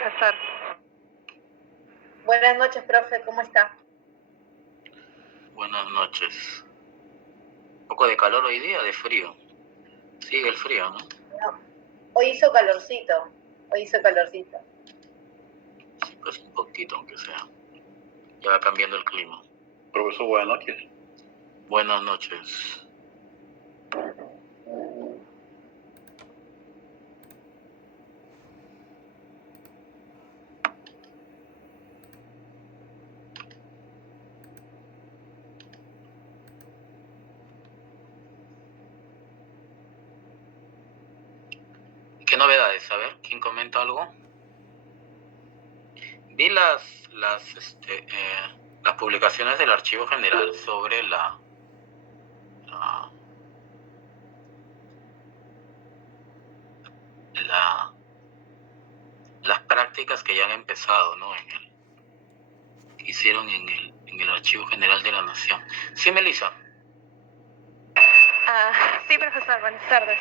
profesor. Buenas noches, profe, ¿cómo está? Buenas noches. Un poco de calor hoy día, de frío. Sigue el frío, ¿no? No, hoy hizo calorcito. Sí, pues un poquito, aunque sea. Ya va cambiando el clima. Profesor, buenas noches. Buenas noches. ¿Qué novedades? A ver, ¿quién comenta algo? Vi las publicaciones del Archivo General sobre las prácticas que ya han empezado, ¿no? Que hicieron en el Archivo General de la Nación. ¿Sí, Melissa? Sí, profesor, buenas tardes.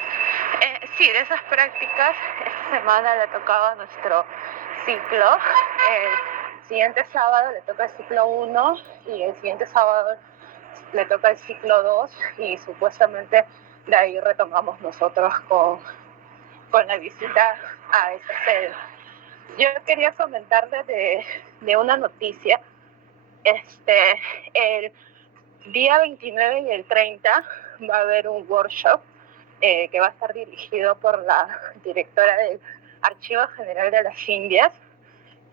Sí, de esas prácticas, esta semana le tocaba nuestro ciclo. El siguiente sábado le toca el ciclo 1 y el siguiente sábado le toca el ciclo 2 y supuestamente de ahí retomamos nosotros con la visita a esa sede. Yo quería comentarles de una noticia. El día 29 y el 30 va a haber un workshop que va a estar dirigido por la directora del Archivo General de las Indias.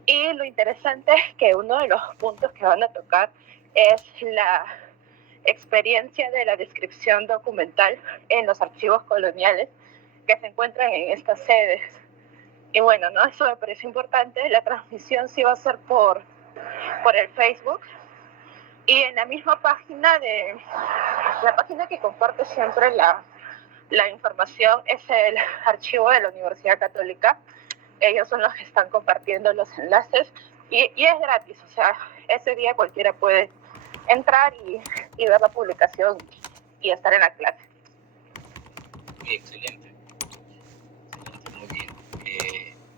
Y lo interesante es que uno de los puntos que van a tocar es la experiencia de la descripción documental en los archivos coloniales que se encuentran en estas sedes. Y bueno, ¿no? Eso me parece importante. La transmisión sí va a ser por el Facebook. Y en la misma página la página que comparte siempre la información es el archivo de la Universidad Católica. Ellos son los que están compartiendo los enlaces y es gratis, o sea, ese día cualquiera puede entrar y ver la publicación y estar en la clase. Excelente, muy bien.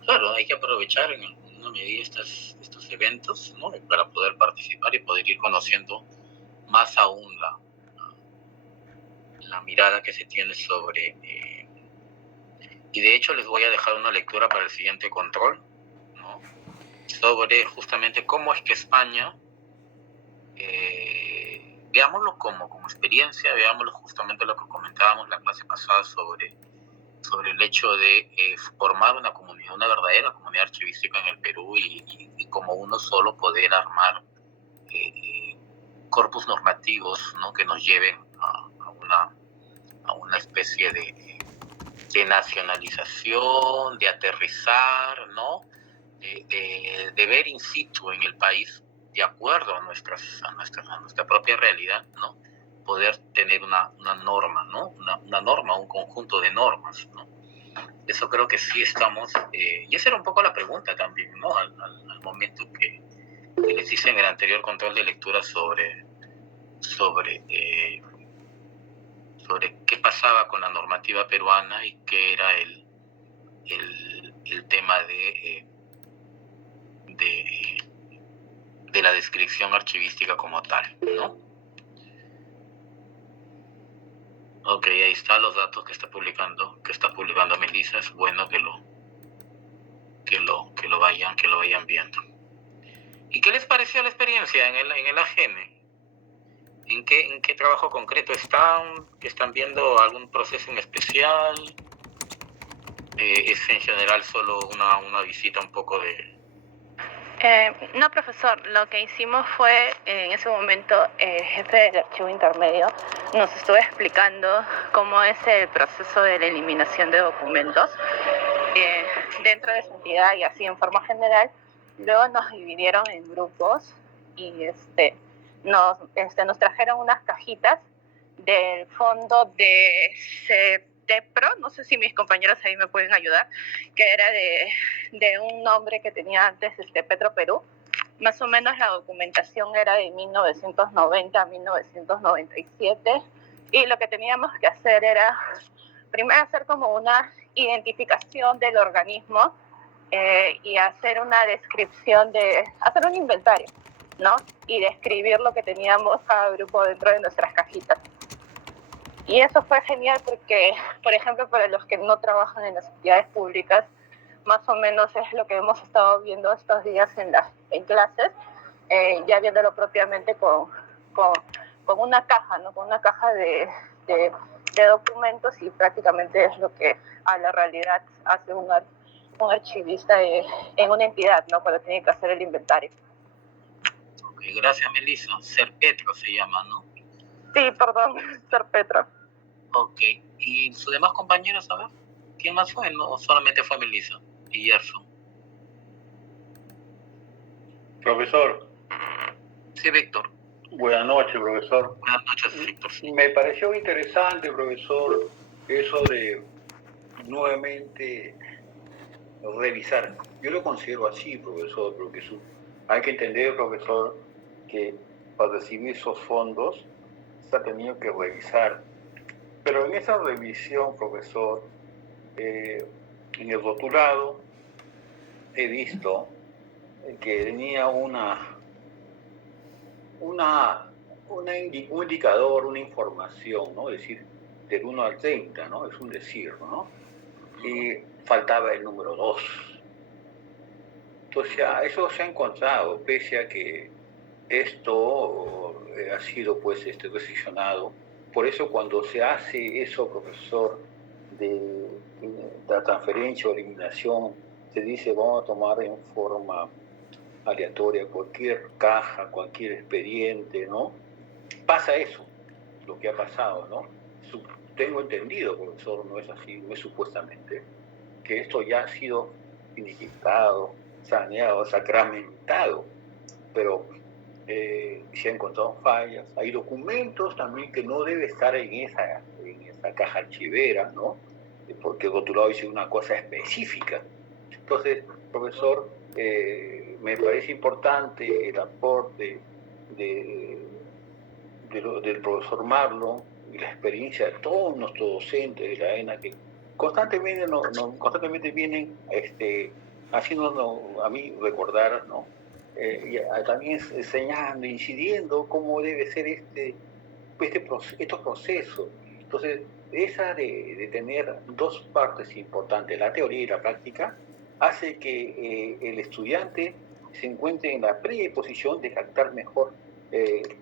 Claro, hay que aprovechar en alguna medida estos eventos, ¿no? Para poder participar y poder ir conociendo más aún la mirada que se tiene sobre... y de hecho les voy a dejar una lectura para el siguiente control, ¿no? Sobre justamente cómo es que España, veámoslo como experiencia, veámoslo justamente lo que comentábamos la clase pasada sobre el hecho de formar una comunidad, una verdadera comunidad archivística en el Perú y como uno solo poder armar corpus normativos, ¿no? Que nos lleven a una especie de nacionalización, de aterrizar, ¿no? De ver in situ en el país, de acuerdo a nuestra propia realidad, ¿no? Poder tener una norma, ¿no? Una norma, un conjunto de normas, ¿no? Eso creo que sí estamos, y esa era un poco la pregunta también, ¿no? Al momento que les hice en el anterior control de lectura sobre qué pasaba con la normativa peruana y qué era el tema de la descripción archivística como tal, ¿no? Ok, ahí están los datos que está publicando Melissa. Es bueno que lo vayan viendo. ¿Y qué les pareció la experiencia en el AGN? ¿En qué trabajo concreto están? ¿Están viendo algún proceso en especial? ¿Es en general solo una visita un poco de...? No, profesor, lo que hicimos fue, en ese momento, el jefe del archivo intermedio nos estuvo explicando cómo es el proceso de la eliminación de documentos dentro de su entidad y así en forma general. Luego nos dividieron en grupos y nos trajeron unas cajitas del fondo de CETEPRO, no sé si mis compañeros ahí me pueden ayudar, que era de un nombre que tenía antes Petro Perú. Más o menos la documentación era de 1990 a 1997 y lo que teníamos que hacer era primero hacer como una identificación del organismo y hacer una descripción hacer un inventario, ¿no? Y describir lo que teníamos cada grupo dentro de nuestras cajitas. Y eso fue genial porque, por ejemplo, para los que no trabajan en las entidades públicas, más o menos es lo que hemos estado viendo estos días en clases, ya viéndolo propiamente con una caja, ¿no? Con una caja de documentos, y prácticamente es lo que a la realidad hace un archivista en una entidad, ¿no? Cuando tiene que hacer el inventario. Ok, gracias, Melissa. Ser Petro se llama, ¿no? Sí, perdón, Ser Petro. Ok, ¿y sus demás compañeros, a ver? ¿Quién más fue? ¿No? Solamente fue Melissa y Gerson. Profesor. Sí, Víctor. Buenas noches, profesor. Buenas noches, Víctor. Me pareció interesante, profesor, eso de nuevamente revisar. Yo lo considero así, profesor, porque hay que entender, profesor, que para recibir esos fondos se ha tenido que revisar. Pero en esa revisión, profesor, en el rotulado he visto que tenía un indicador, una información, ¿no? Es decir, del 1 al 30, ¿no? Es un decir, ¿no? Y faltaba el número 2. Entonces, eso se ha encontrado, pese a que esto ha sido, pues, recepcionado. Por eso, cuando se hace eso, profesor, de la transferencia o eliminación, se dice, vamos a tomar en forma aleatoria cualquier caja, cualquier expediente, ¿no? Pasa eso, lo que ha pasado, ¿no? Tengo entendido, profesor, no es así, no es supuestamente, que esto ya ha sido finiquitado, saneado, sacramentado, pero se han encontrado fallas. Hay documentos también que no debe estar en esa caja archivera, ¿no? Porque el rotulado dice una cosa específica. Entonces, profesor, me parece importante el aporte del profesor Marlon y la experiencia de todos nuestros docentes de la ENA, que constantemente vienen haciéndonos a mí recordar, ¿no? Y también enseñando, incidiendo cómo debe ser estos procesos. Entonces, esa de tener dos partes importantes, la teoría y la práctica, hace que el estudiante se encuentre en la predisposición de captar mejor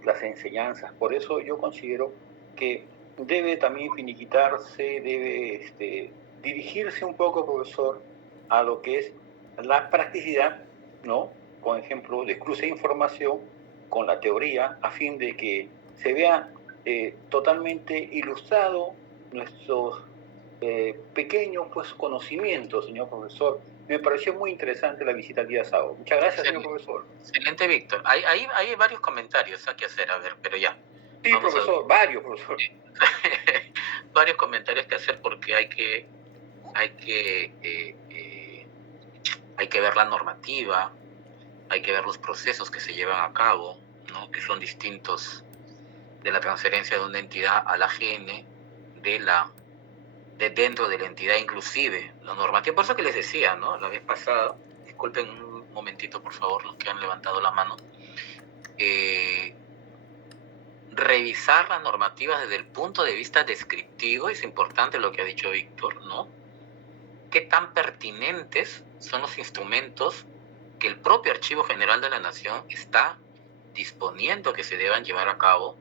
las enseñanzas. Por eso yo considero que debe también finiquitarse, debe dirigirse un poco, profesor, a lo que es la practicidad, ¿no? Por ejemplo, de cruce de información con la teoría, a fin de que se vea totalmente ilustrado nuestros pequeños, pues, conocimientos, señor profesor. Me pareció muy interesante la visita el día sábado. Muchas gracias, señor profesor. Excelente, Víctor. Hay varios comentarios que hacer, a ver, pero ya. Sí, profesor, varios, profesor. Varios comentarios que hacer, porque hay que ver la normativa, hay que ver los procesos que se llevan a cabo, ¿no? Que son distintos de la transferencia de una entidad a la AGN, dentro de la entidad, inclusive la normativa. Por eso que les decía, ¿no? La vez pasada, disculpen un momentito, por favor, los que han levantado la mano, revisar las normativas desde el punto de vista descriptivo. Es importante lo que ha dicho Víctor, ¿no? ¿Qué tan pertinentes son los instrumentos que el propio Archivo General de la Nación está disponiendo que se deban llevar a cabo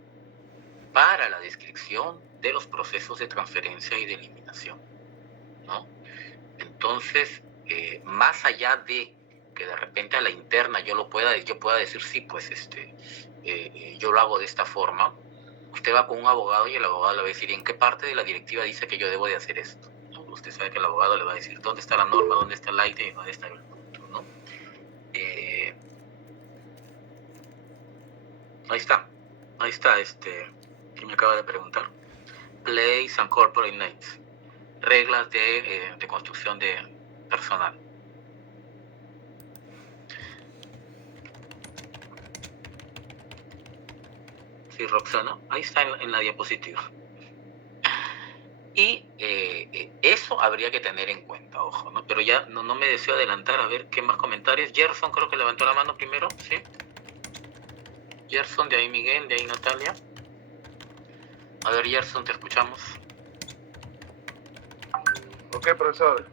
para la descripción de los procesos de transferencia y de eliminación, ¿no? Entonces, más allá de que de repente a la interna yo pueda decir, sí, pues yo lo hago de esta forma, usted va con un abogado y el abogado le va a decir, ¿en qué parte de la directiva dice que yo debo de hacer esto? ¿No? Usted sabe que el abogado le va a decir dónde está la norma, dónde está el ítem y dónde está el punto, ¿no? Ahí está que me acaba de preguntar. Place and Corporate Names. Reglas de construcción de personal. Sí, Roxana, ahí está en la diapositiva. Y eso habría que tener en cuenta. falta, ojo, ¿no? Pero ya no me deseo adelantar a ver qué más comentarios. Gerson creo que levantó la mano primero, ¿sí? Gerson, de ahí Miguel, de ahí Natalia. A ver, Gerson, te escuchamos. Ok, profesor.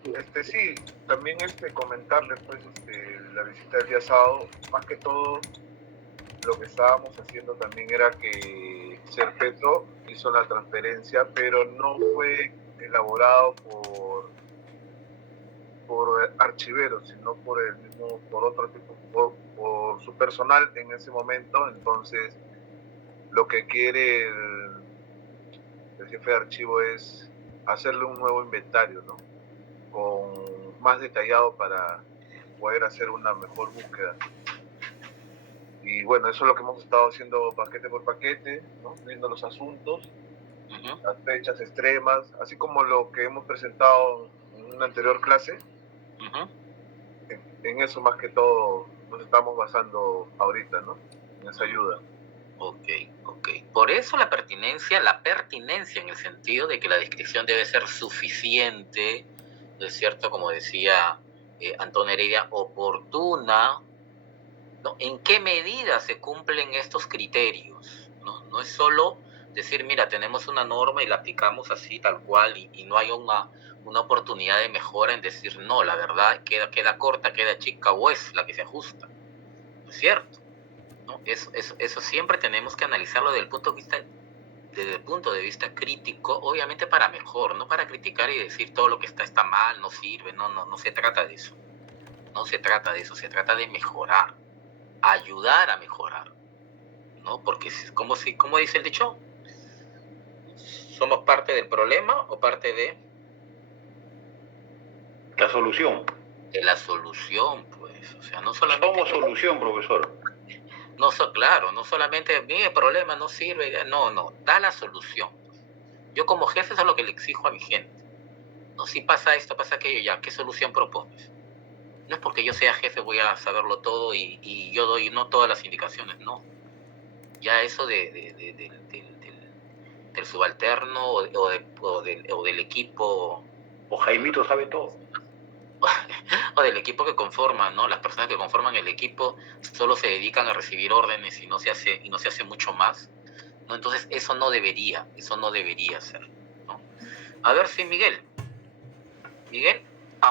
Sí, también comentarles pues la visita del día sábado, más que todo lo que estábamos haciendo también era que Serpetro hizo la transferencia, pero no fue elaborado por archiveros, sino por otro tipo, por su personal en ese momento. Entonces, lo que quiere el jefe de archivo es hacerle un nuevo inventario, ¿no? Más detallado para poder hacer una mejor búsqueda. Y bueno, eso es lo que hemos estado haciendo paquete por paquete, ¿no? Viendo los asuntos, las fechas extremas, así como lo que hemos presentado en una anterior clase. En eso más que todo nos estamos basando ahorita, ¿no? En esa ayuda. Ok. Por eso la pertinencia en el sentido de que la descripción debe ser suficiente, ¿es cierto? Como decía Antonio Heredia, oportuna, ¿no? ¿En qué medida se cumplen estos criterios? No es solo decir, mira, tenemos una norma y la aplicamos así, tal cual, y no hay una oportunidad de mejora en decir, no, la verdad queda corta, queda chica, o es la que se ajusta. ¿No es cierto? ¿No? Eso siempre tenemos que analizarlo desde el punto de vista crítico, obviamente para mejor, no para criticar y decir todo lo que está mal, no sirve, no se trata de eso. No se trata de eso, se trata de mejorar, ayudar a mejorar, ¿no? Porque como dice el dicho, ¿somos parte del problema o parte de la solución? De la solución, pues. O sea, no solamente... Somos solución, profesor. Claro, no solamente mi problema no sirve, no, da la solución. Yo como jefe eso es lo que le exijo a mi gente. No, si pasa esto, pasa aquello, ya, ¿qué solución propones? No es porque yo sea jefe voy a saberlo todo y yo doy no todas las indicaciones, no. Ya eso del subalterno o del equipo... O Jaimito sabe todo. O del equipo que conforma, ¿no? Las personas que conforman el equipo solo se dedican a recibir órdenes y no se hace mucho más, ¿no? Entonces eso no debería ser, ¿no? A ver, sí, Miguel.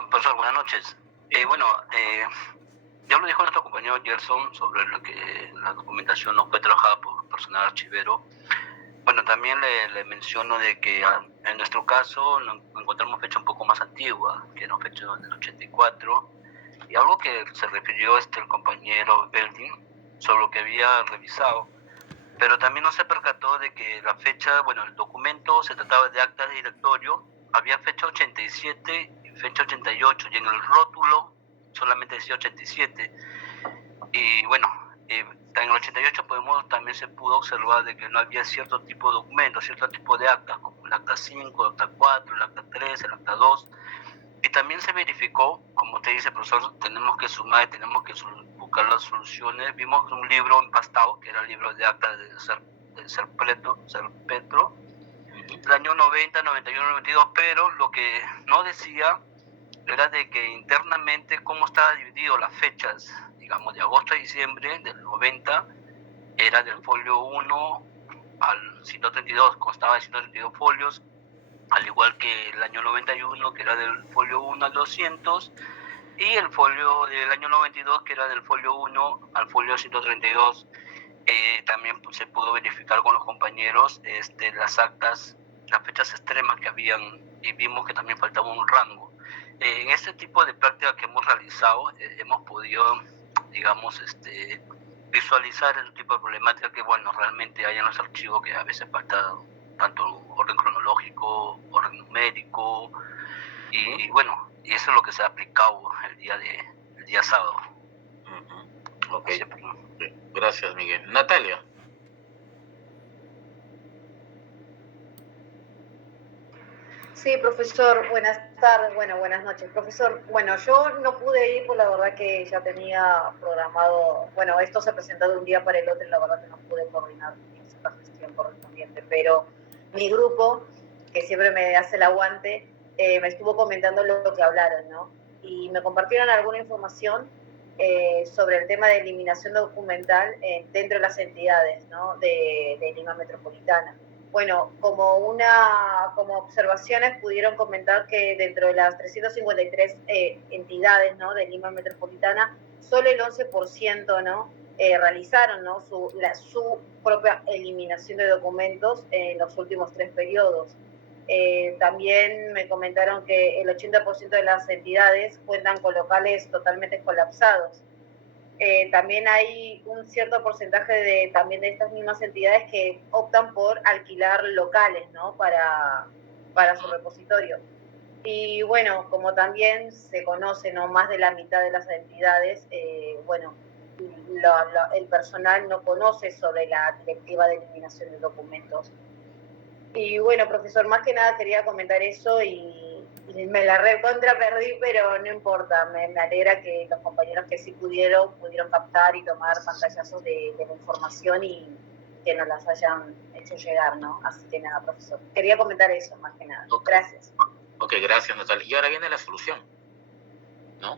Profesor, buenas noches. Ya lo dijo nuestro compañero Gerson sobre lo que la documentación no fue trabajada por personal archivero. Bueno, también le menciono de que en nuestro caso encontramos fecha un poco más antigua, que era fecha del 84, y algo que se refirió el compañero Belding sobre lo que había revisado, pero también no se percató de que la fecha, bueno, el documento se trataba de acta de directorio, había fecha 87 y fecha 88, y en el rótulo solamente decía 87, y bueno, en el 88 también se pudo observar de que no había cierto tipo de documentos, cierto tipo de actas, como el acta 5, el acta 4, el acta 3, el acta 2. Y también se verificó, como usted dice, profesor, tenemos que sumar, tenemos que buscar las soluciones. Vimos un libro empastado, que era el libro de acta de Serpetro, del año 90, 91, 92, pero lo que no decía era de que internamente cómo estaba dividido las fechas, digamos, de agosto a diciembre del 90, era del folio 1 al 132, constaba de 132 folios, al igual que el año 91, que era del folio 1 al 200, y el folio del año 92, que era del folio 1 al folio 132. También se pudo verificar con los compañeros las actas, las fechas extremas que habían, y vimos que también faltaba un rango. En este tipo de práctica que hemos realizado, hemos podido, digamos, visualizar el tipo de problemática que, bueno, realmente hay en los archivos, que a veces falta tanto orden cronológico, orden numérico, y bueno, y eso es lo que se ha aplicado el día sábado. Ok, gracias, Miguel. Natalia. Sí, profesor, buenas tardes, buenas noches. Profesor, yo no pude ir, pues la verdad que ya tenía programado, esto se presentó de un día para el otro y la verdad que no pude coordinar esta gestión correspondiente, pero mi grupo, que siempre me hace el aguante, me estuvo comentando lo que hablaron, ¿no? Y me compartieron alguna información sobre el tema de eliminación documental dentro de las entidades, ¿no? de Lima Metropolitana. Bueno, como observaciones pudieron comentar que dentro de las 353 entidades, ¿no? de Lima Metropolitana, solo el 11%, ¿no? realizaron, ¿no? su propia eliminación de documentos en los últimos 3 periodos. También me comentaron que el 80% de las entidades cuentan con locales totalmente colapsados. También hay un cierto porcentaje también de estas mismas entidades que optan por alquilar locales, ¿no? para su repositorio. Y bueno, como también se conoce, ¿no? más de la mitad de las entidades, bueno, el personal no conoce sobre la directiva de eliminación de documentos. Y bueno, profesor, más que nada quería comentar eso y me la recontra perdí, pero no importa, me alegra que los compañeros que sí pudieron captar y tomar pantallazos de la información y que nos las hayan hecho llegar, ¿no? Así que nada, profesor, quería comentar eso más que nada. Gracias. Ok, gracias, Natalia. Y ahora viene la solución, ¿no?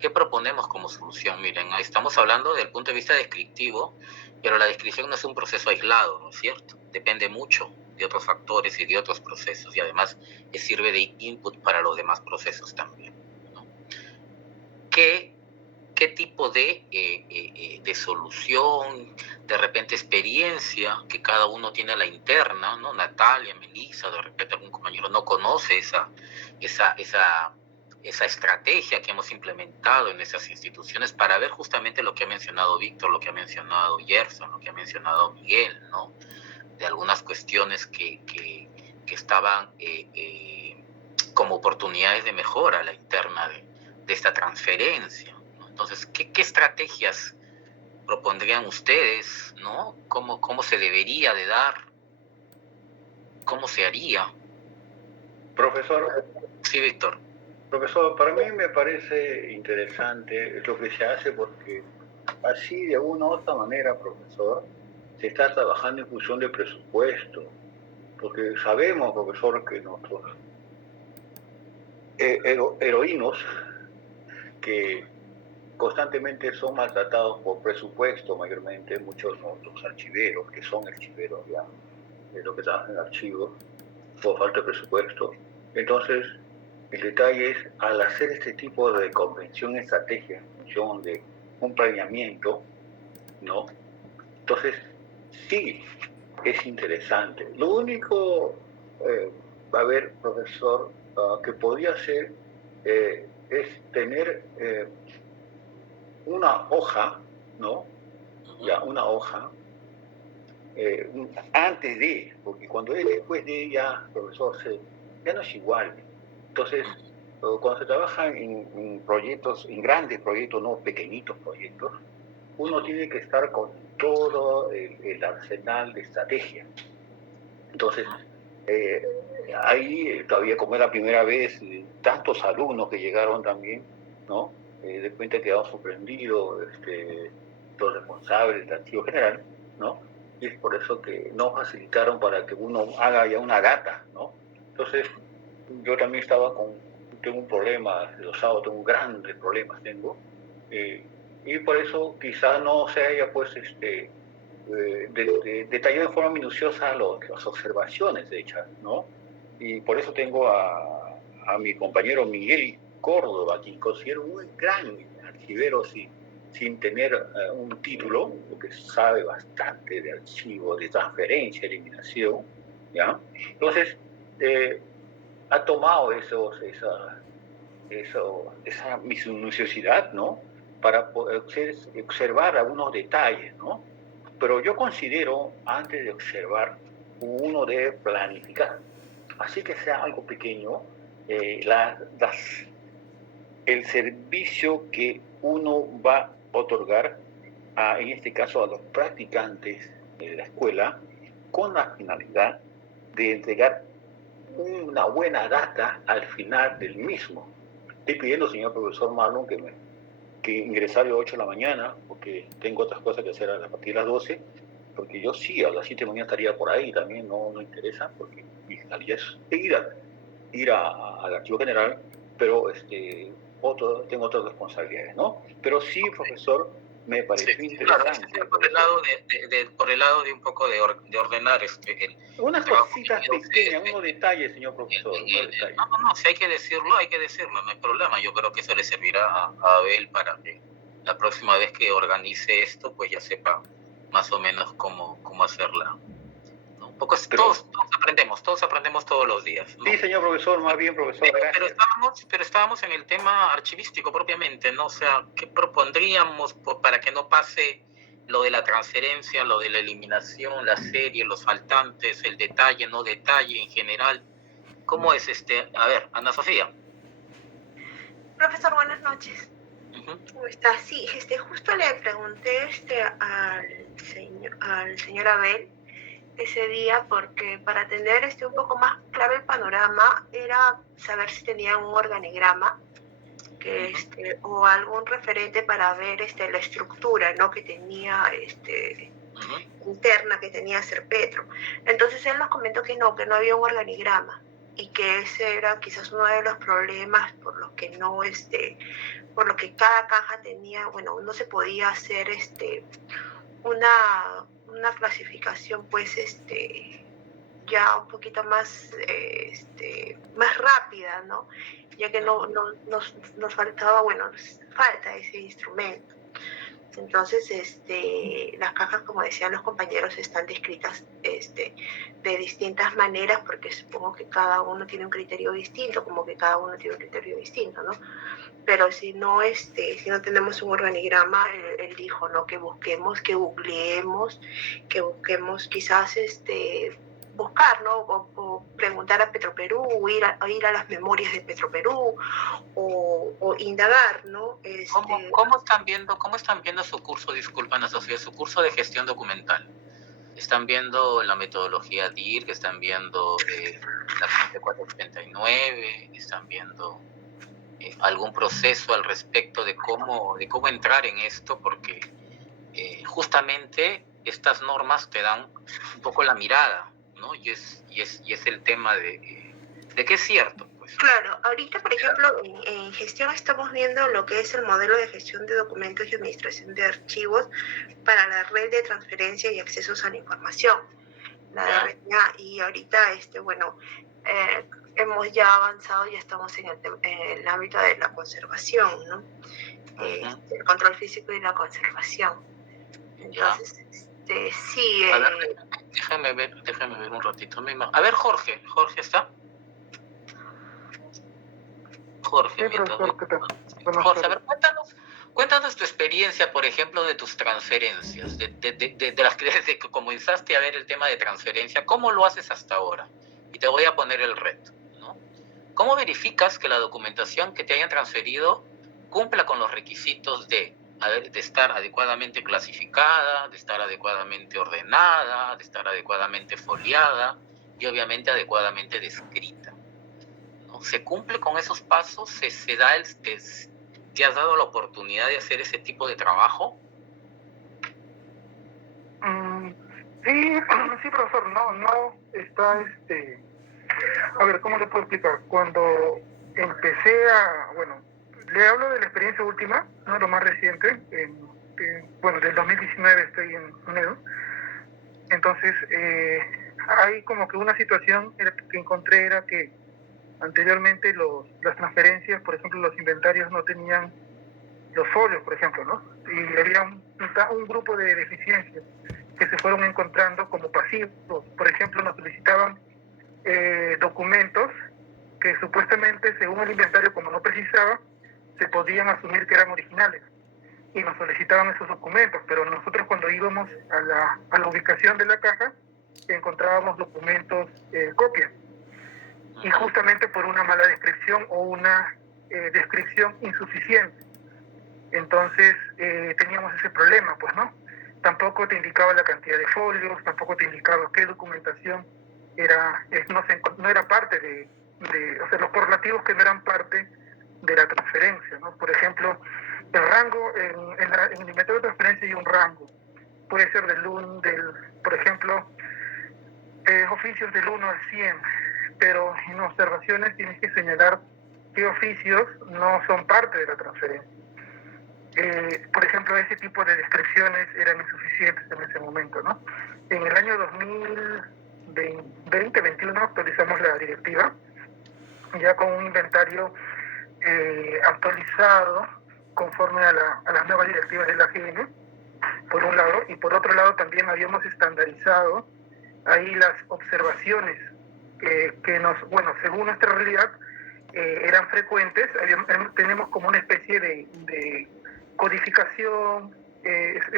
¿Qué proponemos como solución? Miren, estamos hablando del punto de vista descriptivo, pero la descripción no es un proceso aislado, ¿no es cierto? Depende mucho de otros factores y de otros procesos, y además sirve de input para los demás procesos también, ¿no? ¿Qué tipo de solución, de repente experiencia que cada uno tiene a la interna, ¿no? Natalia, Melissa, de repente algún compañero no conoce esa estrategia que hemos implementado en esas instituciones para ver justamente lo que ha mencionado Víctor, lo que ha mencionado Gerson, lo que ha mencionado Miguel, ¿no? De algunas cuestiones que estaban como oportunidades de mejora a la interna de esta transferencia, ¿no? Entonces, ¿qué estrategias propondrían ustedes, ¿no? ¿Cómo se debería de dar? ¿Cómo se haría? Profesor. Sí, Víctor. Profesor, para mí me parece interesante lo que se hace porque así de una u otra manera, profesor, se está trabajando en función de presupuesto, porque sabemos, profesor, que nuestros heroínos que constantemente son maltratados por presupuesto, mayormente muchos los archiveros, que son archiveros ya, de lo que trabajan en archivos, por falta de presupuesto. Entonces, el detalle es, al hacer este tipo de convención estrategia en función de un planeamiento, ¿no? Entonces, sí, es interesante. Lo único, a ver, profesor, que podría ser es tener una hoja, ¿no? Ya, una hoja, antes de, porque cuando es después de ya, profesor, ya no es igual. Entonces, cuando se trabaja en proyectos, en grandes proyectos, no pequeñitos proyectos, uno tiene que estar con todo el arsenal de estrategia. Entonces, ahí todavía como era la primera vez, tantos alumnos que llegaron también, ¿no? De repente quedamos sorprendidos, los responsables del archivo general, ¿no? Y es por eso que nos facilitaron para que uno haga ya una data, ¿no? Entonces, yo también tengo un problema, los sábados tengo grandes problemas, y por eso quizás no se haya pues detallado de forma minuciosa las observaciones hechas, ¿no? Y por eso tengo a mi compañero Miguel Córdoba, quien considero un gran archivero sin tener un título, porque sabe bastante de archivo, de transferencia, eliminación, ¿ya? Entonces, ha tomado esa minuciosidad, ¿no? Para poder observar algunos detalles, ¿no? Pero yo considero, antes de observar, uno debe planificar. Así que sea algo pequeño, el servicio que uno va a otorgar, en este caso a los practicantes de la escuela, con la finalidad de entregar una buena data al final del mismo. Estoy pidiendo, señor profesor Marlon, que ingresar a las 8 de la mañana, porque tengo otras cosas que hacer a partir de las 12, porque yo sí, a las 7 de la mañana estaría por ahí, también no interesa, porque mi finalidad es seguir ir al archivo general, pero tengo otras responsabilidades, ¿no? Pero sí, profesor, me pareció interesante. Claro, por el lado por el lado de un poco de ordenar unas cositas pequeñas, unos detalles, señor profesor. No, si hay que decirlo, no hay problema. Yo creo que eso le servirá a Abel para que la próxima vez que organice esto, pues ya sepa más o menos cómo hacerla. ¿No? Un poco, todos aprendemos todos los días, ¿no? Sí, señor profesor, más bien, profesor, gracias. Pero estábamos en el tema archivístico propiamente, ¿no? O sea, ¿qué propondríamos para que no pase lo de la transferencia, lo de la eliminación, la serie, los faltantes, el detalle, no detalle en general? ¿Cómo es A ver, Ana Sofía. Profesor, buenas noches. ¿Cómo está? Sí, justo le pregunté al señor Abel ese día, porque para tener un poco más claro el panorama era saber si tenía un organigrama o algún referente para ver la estructura, ¿no?, que tenía interna que tenía Serpetro. Entonces él nos comentó que no había un organigrama, y que ese era quizás uno de los problemas por los que por lo que cada caja tenía, bueno, no se podía hacer una clasificación, pues, ya un poquito más, más rápida, ¿no? Ya que nos faltaba, falta ese instrumento. Entonces, las cajas, como decían los compañeros, están descritas de distintas maneras, porque supongo que cada uno tiene un criterio distinto, ¿no? Pero si no tenemos un organigrama, él dijo, ¿no?, que busquemos, que googleemos, quizás buscar, ¿no?, o preguntar a Petroperú, o ir a las memorias de Petroperú, o indagar, ¿no? ¿Cómo están viendo su curso, disculpa, Ana Sofía, su curso de gestión documental? ¿Están viendo la metodología DIRC? ¿Están viendo la 15439? ¿Están viendo algún proceso al respecto de cómo entrar en esto? Porque justamente estas normas te dan un poco la mirada, ¿no? Y es el tema de que es cierto. Pues. Claro, ahorita, por ejemplo, en gestión estamos viendo lo que es el modelo de gestión de documentos y administración de archivos para la red de transferencia y accesos a la información. Y ahorita, hemos ya avanzado, ya estamos en el ámbito de la conservación, ¿no? El control físico y la conservación. Entonces, sí. A ver, déjame ver un ratito. A ver, Jorge ¿está? Jorge, sí, profesor, ¿qué tal? Jorge, a ver, cuéntanos tu experiencia, por ejemplo, de tus transferencias, de las que comenzaste a ver el tema de transferencia. ¿Cómo lo haces hasta ahora? Y te voy a poner el reto, ¿no? ¿Cómo verificas que la documentación que te hayan transferido cumpla con los requisitos de estar adecuadamente clasificada, de estar adecuadamente ordenada, de estar adecuadamente foliada y obviamente adecuadamente descrita? ¿No? ¿Se cumple con esos pasos? ¿Te has dado la oportunidad de hacer ese tipo de trabajo? Sí, profesor, no está a ver, ¿cómo le puedo explicar? Cuando empecé le hablo de la experiencia última, no lo más reciente, del 2019 estoy en UNEDO. Entonces, hay como que una situación que encontré era que anteriormente las transferencias, por ejemplo, los inventarios no tenían los folios, por ejemplo, ¿no? Y había un grupo de deficiencias que se fueron encontrando como pasivos. Por ejemplo, nos solicitaban documentos que supuestamente, según el inventario, como no precisaba, se podían asumir que eran originales y nos solicitaban esos documentos, pero nosotros cuando íbamos a la ubicación de la caja encontrábamos documentos copias, y justamente por una mala descripción o una descripción insuficiente. Entonces teníamos ese problema, pues, ¿no? Tampoco te indicaba la cantidad de folios, tampoco te indicaba qué documentación no era parte o sea, los correlativos que no eran parte de la transferencia, ¿no? Por ejemplo, el rango, en el método de transferencia hay un rango. Puede ser por ejemplo, oficios del 1 al 100, pero en observaciones tienes que señalar qué oficios no son parte de la transferencia. Por ejemplo, ese tipo de descripciones eran insuficientes en ese momento, ¿no? En el año 2020-21 actualizamos la directiva, ya con un inventario actualizado conforme a las nuevas directivas de la AGN, por un lado, y por otro lado también habíamos estandarizado ahí las observaciones que según nuestra realidad, eran frecuentes. Tenemos como una especie de codificación,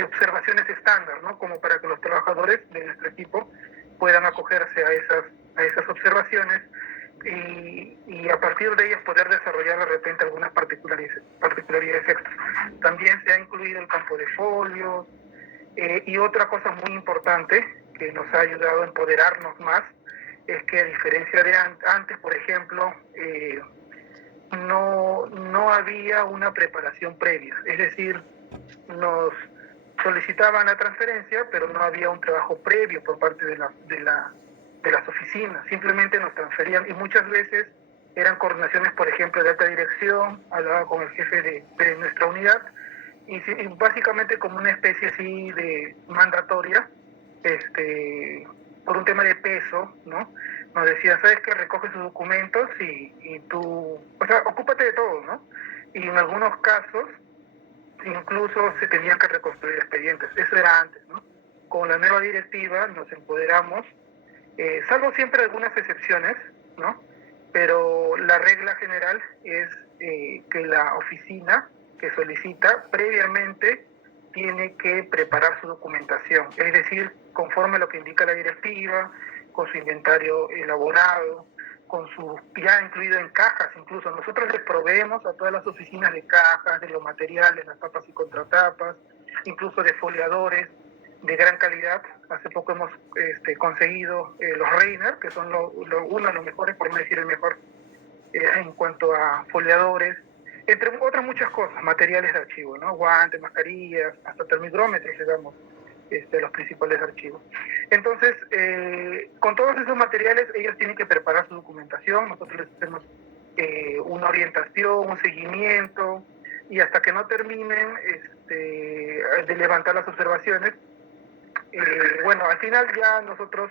observaciones estándar, ¿no? Como para que los trabajadores de nuestro equipo puedan acogerse a esas observaciones y a partir de ellas poder desarrollar de repente algunas particularidades extras. También se ha incluido el campo de folios y otra cosa muy importante que nos ha ayudado a empoderarnos más es que, a diferencia de antes, por ejemplo, no había una preparación previa. Es decir, nos solicitaban la transferencia, pero no había un trabajo previo por parte de las oficinas. Simplemente nos transferían y muchas veces eran coordinaciones, por ejemplo, de alta dirección, hablaba con el jefe de nuestra unidad y básicamente como una especie así de mandatoria, por un tema de peso, ¿no? Nos decía, ¿sabes qué? Recoge sus documentos y tú, ocúpate de todo, ¿no? Y en algunos casos incluso se tenían que reconstruir expedientes. Eso era antes, ¿no? Con la nueva directiva nos empoderamos, salvo siempre algunas excepciones, ¿no? Pero la regla general es que la oficina que solicita previamente tiene que preparar su documentación, es decir, conforme a lo que indica la directiva, con su inventario elaborado, con su ya incluido en cajas. Incluso nosotros les proveemos a todas las oficinas de cajas, de los materiales, las tapas y contratapas, incluso de foliadores de gran calidad. Hace poco hemos conseguido los Reiner, que son uno de los mejores, por no decir el mejor, en cuanto a foliadores, entre otras muchas cosas, materiales de archivo, ¿no? Guantes, mascarillas, hasta termigrómetros le damos los principales archivos. Entonces, con todos esos materiales, ellos tienen que preparar su documentación, nosotros les hacemos una orientación, un seguimiento, y hasta que no terminen de levantar las observaciones, al final ya nosotros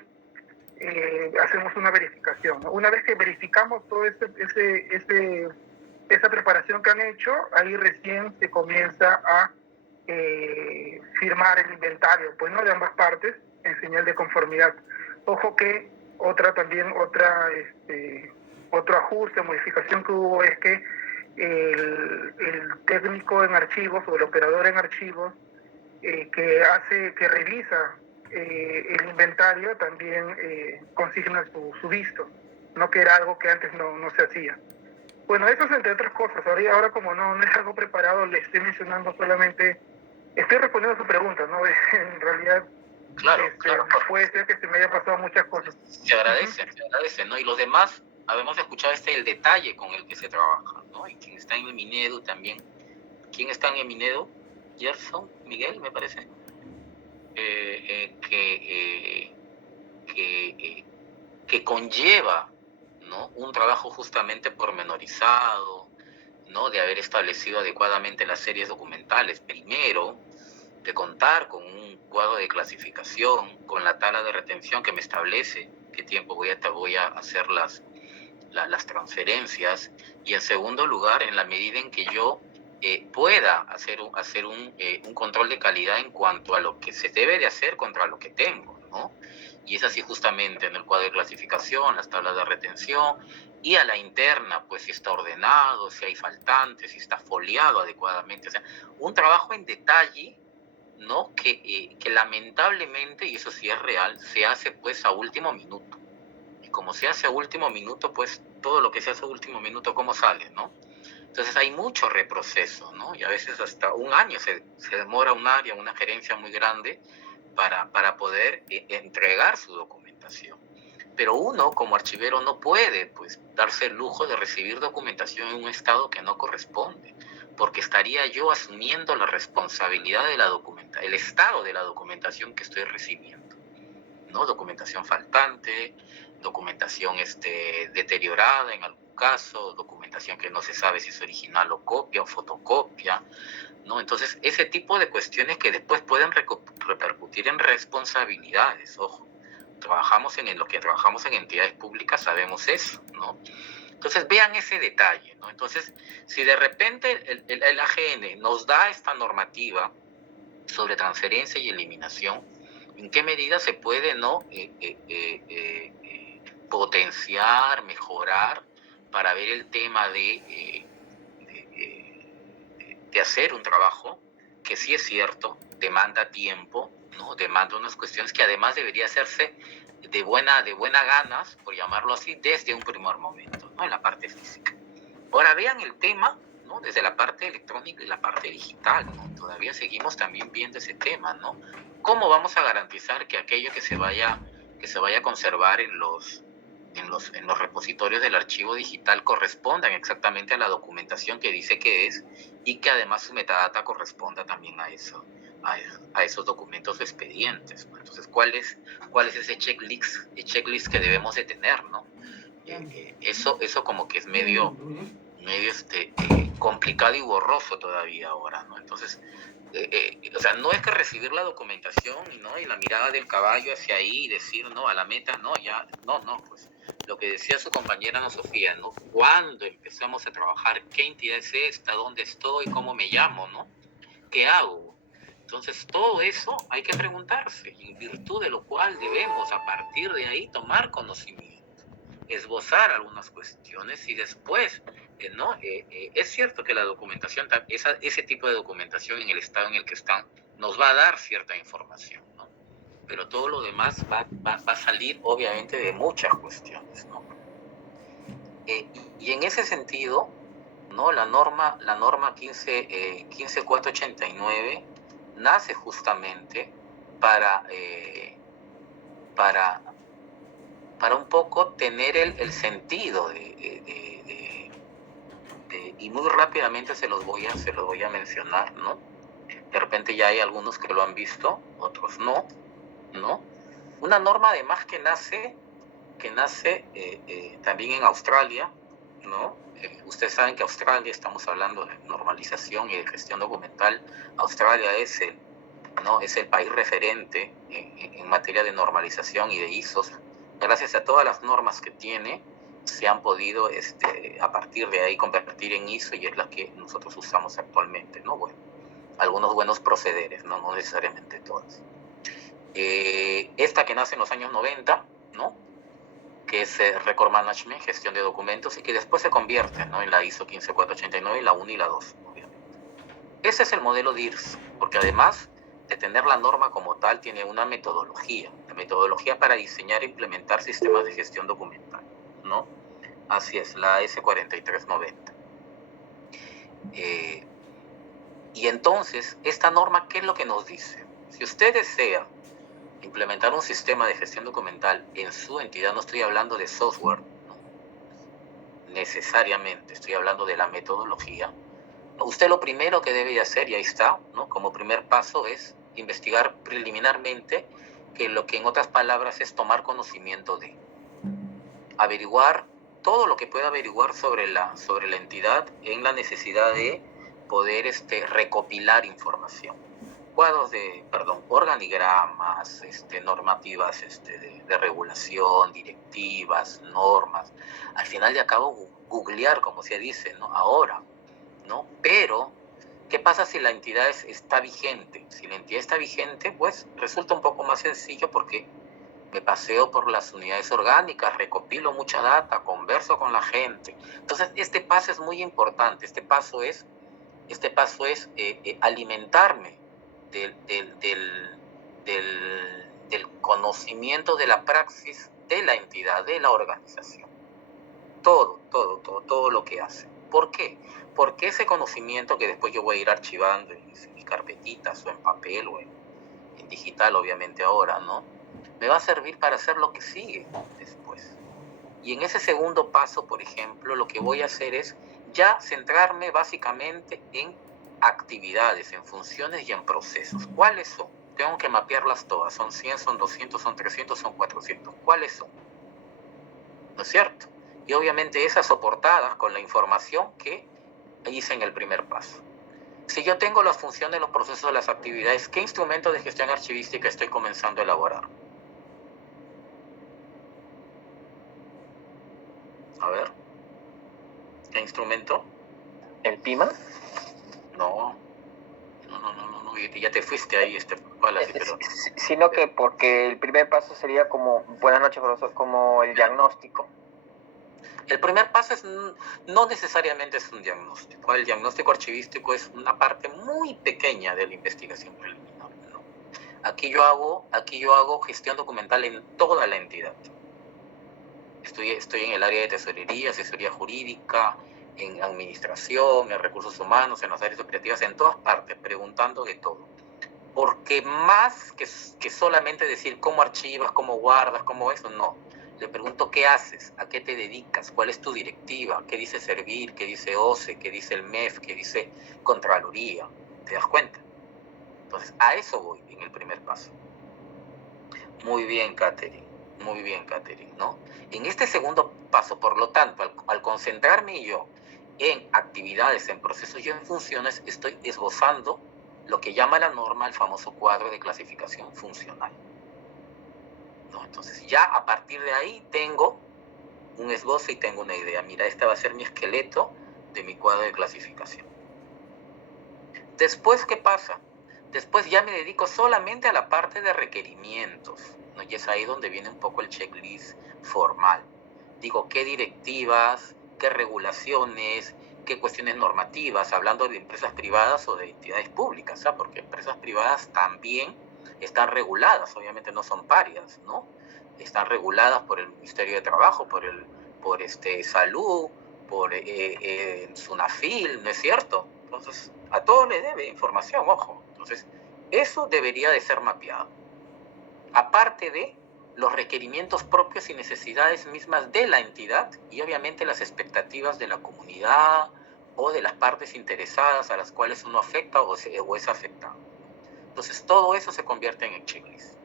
hacemos una verificación, ¿no? Una vez que verificamos todo esa preparación que han hecho, ahí recién se comienza a firmar el inventario, pues, ¿no? De ambas partes, en señal de conformidad. Ojo que otro ajuste, modificación que hubo es que el técnico en archivos o el operador en archivos que revisa el inventario también consigna su visto, no, que era algo que antes no se hacía. Bueno, eso es entre otras cosas. Ahora como no es algo preparado, le estoy mencionando solamente, estoy respondiendo a su pregunta, ¿no? En realidad, claro. Puede ser que se me haya pasado muchas cosas. Se agradece, ¿no? Y los demás, habemos escuchado el detalle con el que se trabaja, ¿no? Y quien está en el Minedu también. ¿Quién está en el Minedu? Gerson, Miguel, me parece. Que conlleva, ¿no? Un trabajo justamente pormenorizado, ¿no? De haber establecido adecuadamente las series documentales. Primero, de contar con un cuadro de clasificación, con la tabla de retención que me establece qué tiempo voy a hacer las transferencias. Y en segundo lugar, en la medida en que yo pueda hacer un control de calidad en cuanto a lo que se debe de hacer contra lo que tengo, ¿no? Y es así justamente en el cuadro de clasificación, las tablas de retención, y a la interna, pues si está ordenado, si hay faltantes, si está foliado adecuadamente. O sea, un trabajo en detalle, ¿no? Que lamentablemente, y eso sí es real, se hace pues a último minuto. Y como se hace a último minuto, pues todo lo que se hace a último minuto, ¿cómo sale, no? Entonces hay mucho reproceso, ¿no? Y a veces hasta un año se demora un área, una gerencia muy grande para poder entregar su documentación. Pero uno como archivero no puede, pues, darse el lujo de recibir documentación en un estado que no corresponde, porque estaría yo asumiendo la responsabilidad de el estado de la documentación que estoy recibiendo. ¿no? Documentación faltante, documentación deteriorada en algún caso, documentación que no se sabe si es original o copia o fotocopia, ¿no? Entonces, ese tipo de cuestiones que después pueden repercutir en responsabilidades, ojo. Lo que trabajamos en entidades públicas sabemos eso, ¿no? Entonces, vean ese detalle, ¿no? Entonces, si de repente el AGN nos da esta normativa sobre transferencia y eliminación, ¿en qué medida se puede, ¿no? Potenciar, mejorar, para ver el tema de hacer un trabajo que sí es cierto, demanda tiempo, ¿no? Demanda unas cuestiones que además debería hacerse de buena ganas, por llamarlo así, desde un primer momento, ¿no? En la parte física. Ahora vean el tema, ¿no? Desde la parte electrónica y la parte digital, ¿no? Todavía seguimos también viendo ese tema, ¿no? ¿Cómo vamos a garantizar que aquello que se vaya a conservar en los repositorios del archivo digital correspondan exactamente a la documentación que dice que es, y que además su metadata corresponda también a eso, a esos documentos o expedientes, ¿no? Entonces, ¿cuál es ese checklist que debemos de tener, ¿no? Eso como que es medio complicado y borroso todavía ahora, ¿no? Entonces, o sea, no es que recibir la documentación, ¿no? Y la mirada del caballo hacia ahí y decir, no, a la meta, no, ya, no, pues lo que decía su compañera Ana Sofía, ¿no? ¿Cuándo empezamos a trabajar? ¿Qué entidad es esta? ¿Dónde estoy? ¿Cómo me llamo? ¿No? ¿Qué hago? Entonces, todo eso hay que preguntarse, en virtud de lo cual debemos, a partir de ahí, tomar conocimiento, esbozar algunas cuestiones y después, ¿no? Es cierto que la documentación, ese tipo de documentación en el estado en el que están, nos va a dar cierta información, ¿no? Pero todo lo demás va a salir, obviamente, de muchas cuestiones, ¿no? Y en ese sentido, ¿no? La norma 15489 nace justamente para un poco tener el sentido y muy rápidamente se los voy a mencionar, ¿no? De repente ya hay algunos que lo han visto, otros no. Una norma además que nace también en Australia, ¿no? Ustedes saben que Australia, estamos hablando de normalización y de gestión documental, Australia es el país referente en materia de normalización y de ISOs. Gracias a todas las normas que tiene, se han podido a partir de ahí convertir en ISO, y es la que nosotros usamos actualmente, ¿no? Bueno, algunos buenos procederes, no necesariamente todas. Esta que nace en los años 90, ¿no? Que es Record Management, gestión de documentos, y que después se convierte, ¿no? En la ISO 15489, la 1 y la 2, obviamente. Ese es el modelo DIRS, porque además de tener la norma como tal, tiene una metodología, la metodología para diseñar e implementar sistemas de gestión documental, ¿no? Así es, la S4390. Y entonces, esta norma, ¿qué es lo que nos dice? Si usted desea implementar un sistema de gestión documental en su entidad, no estoy hablando de software, ¿no? Necesariamente, estoy hablando de la metodología. Usted lo primero que debe hacer, y ahí está, ¿no? Como primer paso, es investigar preliminarmente, que lo que en otras palabras es tomar conocimiento de, averiguar todo lo que pueda averiguar sobre la entidad, en la necesidad de poder recopilar información. Cuadros organigramas, normativas de regulación, directivas, normas. Al final de cabo, googlear, como se dice, ¿no? Ahora, ¿no? Pero, ¿qué pasa si la entidad está vigente? Si la entidad está vigente, pues resulta un poco más sencillo, porque me paseo por las unidades orgánicas, recopilo mucha data, converso con la gente. Entonces, este paso es muy importante. Este paso es alimentarme del conocimiento de la praxis de la entidad, de la organización. Todo lo que hace. ¿Por qué? Porque ese conocimiento, que después yo voy a ir archivando en mis carpetitas, o en papel, o en digital, obviamente ahora, ¿no? Me va a servir para hacer lo que sigue después. Y en ese segundo paso, por ejemplo, lo que voy a hacer es ya centrarme básicamente en actividades, en funciones y en procesos. ¿Cuáles son? tengo que mapearlas todas. Son 100, son 200, son 300, son 400. ¿Cuáles son? ¿No es cierto? Y obviamente esas soportadas con la información que hice en el primer paso. Si yo tengo las funciones, los procesos, las actividades, ¿qué instrumento de gestión archivística estoy comenzando a elaborar? A ver. ¿Qué instrumento? ¿El PIMA? No, ya te fuiste ahí, pero... Sino que porque el primer paso sería como, buenas noches, profesor, como el diagnóstico. El primer paso no necesariamente es un diagnóstico. El diagnóstico archivístico es una parte muy pequeña de la investigación preliminar, ¿no? Aquí yo hago gestión documental en toda la entidad. Estoy en el área de tesorería, asesoría jurídica, en administración, en recursos humanos, en las áreas operativas, en todas partes, preguntando de todo. Porque más que solamente decir cómo archivas, cómo guardas, cómo eso, no. Le pregunto qué haces, a qué te dedicas, cuál es tu directiva, qué dice Servir, qué dice OCE, qué dice el MEF, qué dice Contraloría. ¿Te das cuenta? Entonces, a eso voy en el primer paso. Muy bien, Catherine, ¿no? En este segundo paso, por lo tanto, al concentrarme yo en actividades, en procesos y en funciones, estoy esbozando lo que llama la norma el famoso cuadro de clasificación funcional, ¿no? Entonces ya a partir de ahí tengo un esbozo y tengo una idea. Mira, este va a ser mi esqueleto de mi cuadro de clasificación. Después, ¿qué pasa? Después ya me dedico solamente a la parte de requerimientos, ¿no? Y es ahí donde viene un poco el checklist formal. Digo, ¿qué directivas, qué regulaciones, qué cuestiones normativas, hablando de empresas privadas o de entidades públicas, ¿sabes? Porque empresas privadas también están reguladas, obviamente no son parias, ¿no? Están reguladas por el Ministerio de Trabajo, por Salud, por SUNAFIL, ¿no es cierto? Entonces, a todo le debe información, ojo. Entonces, eso debería de ser mapeado. Aparte de los requerimientos propios y necesidades mismas de la entidad y obviamente las expectativas de la comunidad o de las partes interesadas a las cuales uno afecta o es afectado. Entonces, todo eso se convierte en el checklist.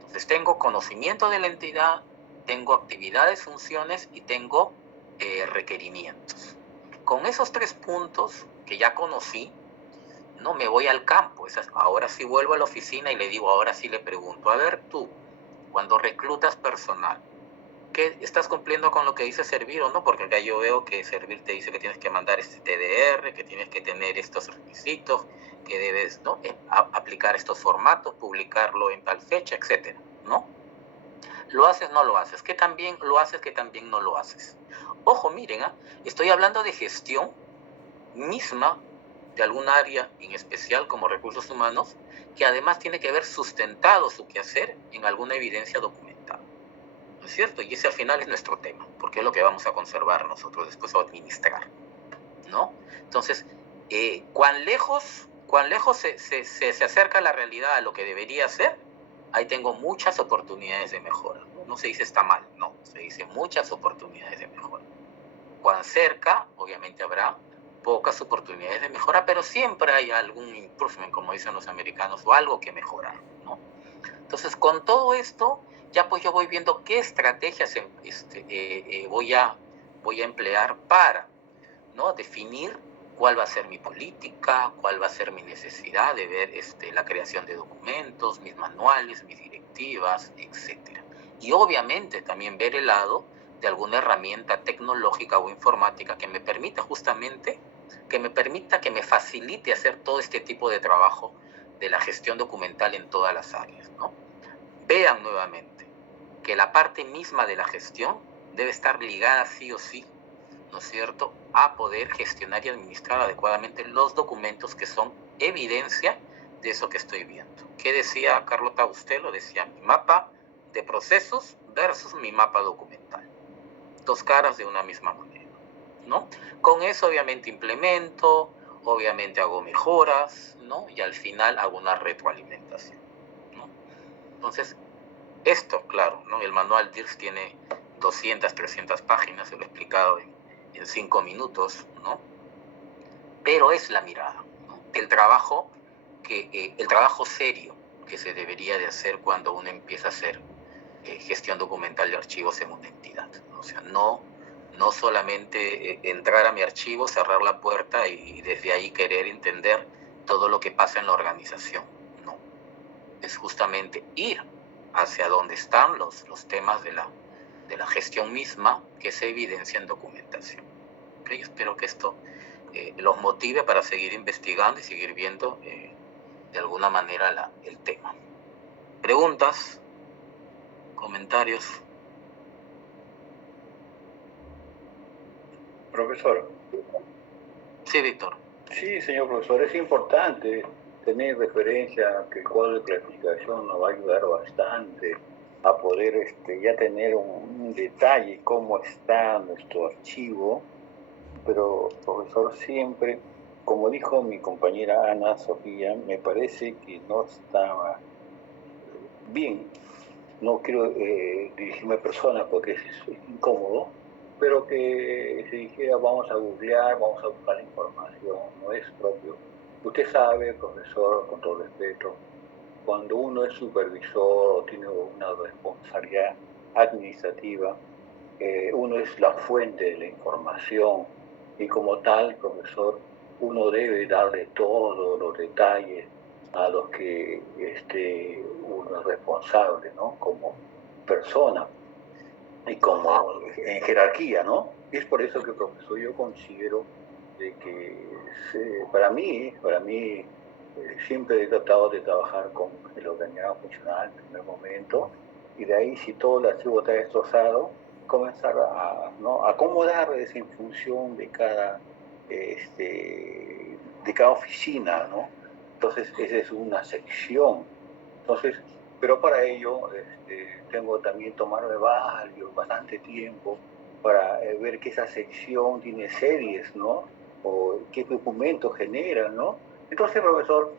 Entonces, tengo conocimiento de la entidad, tengo actividades, funciones y tengo requerimientos. Con esos 3 puntos que ya conocí, no me voy al campo. Ahora sí vuelvo a la oficina y le digo, ahora sí le pregunto, a ver tú, cuando reclutas personal, ¿qué estás cumpliendo con lo que dice Servir o no? Porque acá yo veo que Servir te dice que tienes que mandar este TDR, que tienes que tener estos requisitos, que debes, ¿no?, aplicar estos formatos, publicarlo en tal fecha, etcétera, ¿no? ¿Lo haces, no lo haces? ¿Qué también lo haces, que también no lo haces? Ojo, miren, estoy hablando de gestión misma de algún área en especial como recursos humanos, que además tiene que haber sustentado su quehacer en alguna evidencia documentada, ¿no es cierto? Y ese al final es nuestro tema, porque es lo que vamos a conservar nosotros después o administrar, ¿no? Entonces, ¿cuán lejos se acerca a la realidad a lo que debería ser? Ahí tengo muchas oportunidades de mejora. No se dice está mal, no, se dice muchas oportunidades de mejora. Cuán cerca, obviamente habrá pocas oportunidades de mejora, pero siempre hay algún improvement, como dicen los americanos, o algo que mejorar, ¿no? Entonces, con todo esto, ya pues yo voy viendo qué estrategias voy a emplear para, ¿no?, definir cuál va a ser mi política, cuál va a ser mi necesidad de ver la creación de documentos, mis manuales, mis directivas, etc. Y obviamente también ver el lado de alguna herramienta tecnológica o informática que me permita justamente, que me facilite hacer todo este tipo de trabajo de la gestión documental en todas las áreas, ¿no? Vean nuevamente que la parte misma de la gestión debe estar ligada sí o sí, ¿no es cierto?, a poder gestionar y administrar adecuadamente los documentos que son evidencia de eso que estoy viendo. ¿Qué decía Carlota Bustelo? Decía mi mapa de procesos versus mi mapa documental. 2 caras de una misma moneda, ¿no? Con eso obviamente implemento, obviamente hago mejoras, ¿no? Y al final hago una retroalimentación, ¿no? Entonces, esto, claro, ¿no? El manual DIRS tiene 200, 300 páginas, se lo he explicado en 5 minutos, ¿no? Pero es la mirada, ¿no?, del trabajo el trabajo serio que se debería de hacer cuando uno empieza a hacer gestión documental de archivos en una entidad. O sea, no solamente entrar a mi archivo, cerrar la puerta y desde ahí querer entender todo lo que pasa en la organización. No, es justamente ir hacia donde están los temas de la gestión misma que se evidencia en documentación. ¿Okay? Espero que esto los motive para seguir investigando y seguir viendo de alguna manera el tema. ¿Preguntas? ¿Comentarios? Profesor. Sí, Víctor. Sí, señor profesor, es importante tener referencia que el cuadro de clasificación nos va a ayudar bastante a poder ya tener un detalle cómo está nuestro archivo, pero profesor, siempre, como dijo mi compañera Ana Sofía, me parece que no estaba bien. No quiero dirigirme a personas porque es incómodo, pero que se dijera vamos a googlear, vamos a buscar la información, no es propio. Usted sabe, profesor, con todo respeto, cuando uno es supervisor o tiene una responsabilidad administrativa, uno es la fuente de la información y como tal, profesor, uno debe darle todos los detalles a los que uno es responsable, ¿no? Como persona y como en jerarquía, ¿no? Y es por eso que, profesor, yo considero de que para mí siempre he tratado de trabajar con el organigrama funcional en el primer momento y de ahí, si todo el archivo está destrozado, comenzar a acomodar en función de cada oficina, ¿no? Entonces, esa es una sección. Entonces, pero para ello tengo también tomarme bastante tiempo para ver que esa sección tiene series, ¿no? O qué documentos genera, ¿no? Entonces, profesor,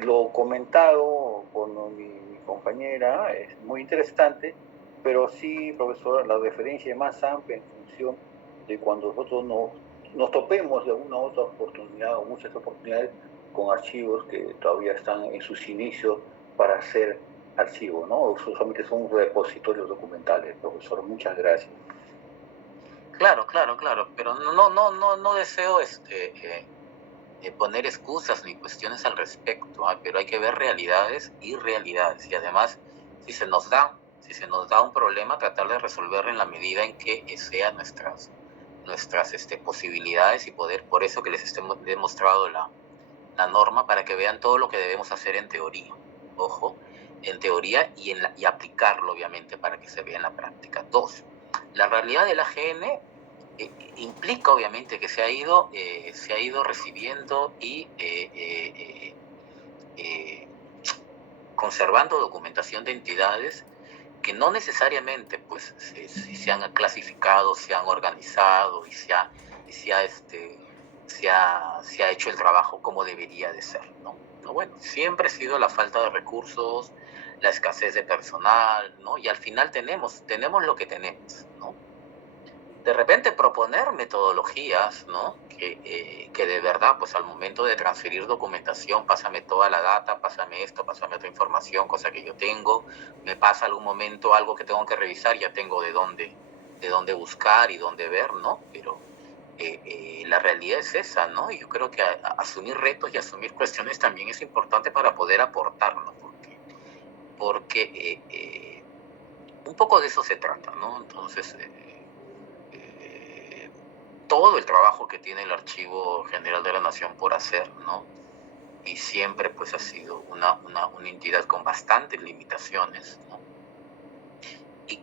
lo comentado con mi compañera es muy interesante, pero sí, profesor, la referencia es más amplia en función de cuando nosotros nos topemos de una u otra oportunidad o muchas oportunidades con archivos que todavía están en sus inicios para hacer archivos, ¿no? Solamente son repositorios documentales, profesor. Muchas gracias. Claro, pero no deseo poner excusas ni cuestiones al respecto, pero hay que ver realidades y realidades, y además si se nos da un problema, tratar de resolverlo en la medida en que sean nuestras posibilidades y poder. Por eso que les hemos demostrado la norma, para que vean todo lo que debemos hacer en teoría, ojo, en teoría y aplicarlo obviamente para que se vea en la práctica. 2, la realidad del AGN implica obviamente que se ha ido recibiendo y conservando documentación de entidades que no necesariamente pues se han clasificado, se han organizado y se ha hecho el trabajo como debería de ser, ¿no? Bueno, siempre ha sido la falta de recursos, la escasez de personal, ¿no? Y al final tenemos lo que tenemos, ¿no? De repente proponer metodologías, ¿no? Que de verdad, pues al momento de transferir documentación, pásame toda la data, pásame esto, pásame otra información, cosa que yo tengo, me pasa algún momento algo que tengo que revisar, ya tengo de dónde buscar y dónde ver, ¿no? Pero la realidad es esa, ¿no? Y yo creo que asumir retos y asumir cuestiones también es importante para poder aportar, ¿no? Porque un poco de eso se trata, ¿no? Entonces, todo el trabajo que tiene el Archivo General de la Nación por hacer, ¿no? Y siempre pues ha sido una entidad con bastantes limitaciones, ¿no? Y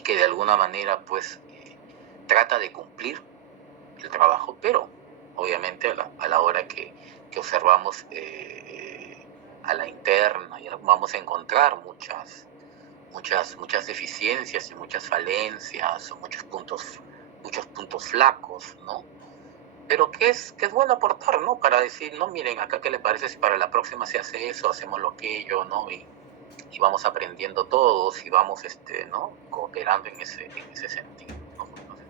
que de alguna manera pues trata de cumplir el trabajo, pero obviamente a la hora que observamos a la interna, y vamos a encontrar muchas deficiencias y muchas falencias o muchos puntos flacos, ¿no? Pero que es bueno aportar, ¿no? Para decir, no, miren, acá qué le parece si para la próxima se hace eso, hacemos lo aquello, ¿no? Y vamos aprendiendo todos y vamos, ¿no? Cooperando en ese sentido, ¿no? Entonces,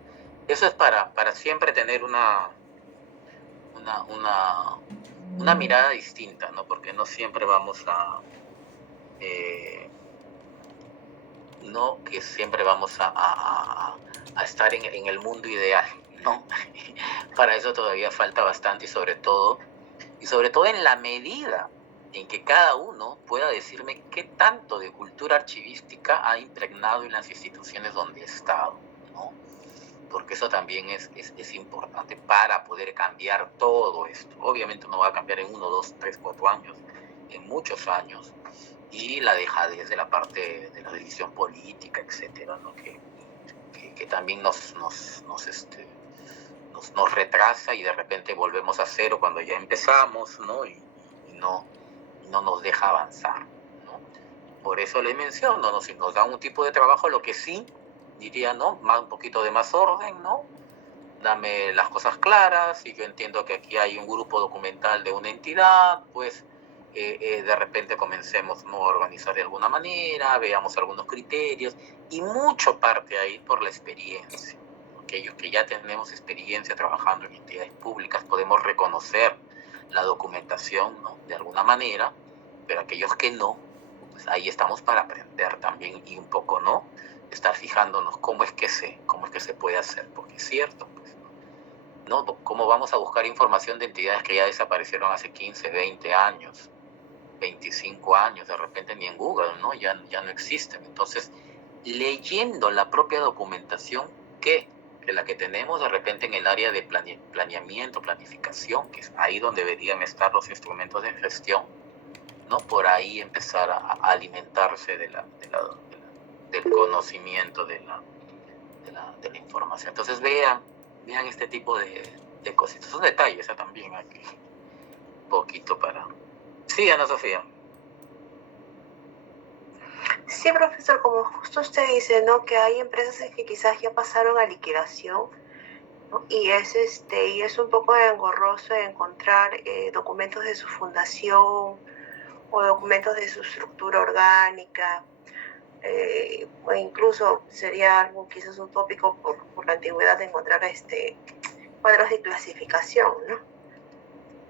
eso es para siempre tener una mirada distinta, ¿no? Porque no siempre vamos a... no que siempre vamos a estar en el mundo ideal, ¿no? Para eso todavía falta bastante y sobre todo en la medida en que cada uno pueda decirme qué tanto de cultura archivística ha impregnado en las instituciones donde he estado, ¿no? Porque eso también es importante para poder cambiar todo esto. Obviamente no va a cambiar en 1, 2, 3, 4 años, en muchos años. Y la dejadez de la parte de la división política, etcétera, ¿no? que también nos retrasa y de repente volvemos a cero cuando ya empezamos, ¿no? Y no nos deja avanzar, ¿no? Por eso le menciono, ¿no? Si nos da un tipo de trabajo, lo que sí diría, ¿no? Un poquito de más orden, ¿no? Dame las cosas claras, y yo entiendo que aquí hay un grupo documental de una entidad, pues de repente comencemos, ¿no?, a organizar de alguna manera, veamos algunos criterios, y mucho parte ahí por la experiencia. Aquellos que ya tenemos experiencia trabajando en entidades públicas podemos reconocer la documentación, ¿no?, de alguna manera, pero aquellos que no, pues ahí estamos para aprender también y un poco, ¿no?, estar fijándonos cómo es que se puede hacer, porque es cierto, pues, ¿no? ¿Cómo vamos a buscar información de entidades que ya desaparecieron hace 15, 20 años, 25 años, de repente ni en Google, ¿no? Ya no existen. Entonces, leyendo la propia documentación que la que tenemos de repente en el área de planeamiento, planificación, que es ahí donde deberían estar los instrumentos de gestión, ¿no? Por ahí empezar a alimentarse del conocimiento de la información. Entonces vean este tipo de cositas. Son detalles también aquí. Un poquito para... Sí, Ana Sofía. Sí, profesor, como justo usted dice, ¿no?, que hay empresas que quizás ya pasaron a liquidación, ¿no? Y es un poco engorroso encontrar documentos de su fundación o documentos de su estructura orgánica, o incluso sería algo quizás utópico por la antigüedad de encontrar cuadros de clasificación, ¿no?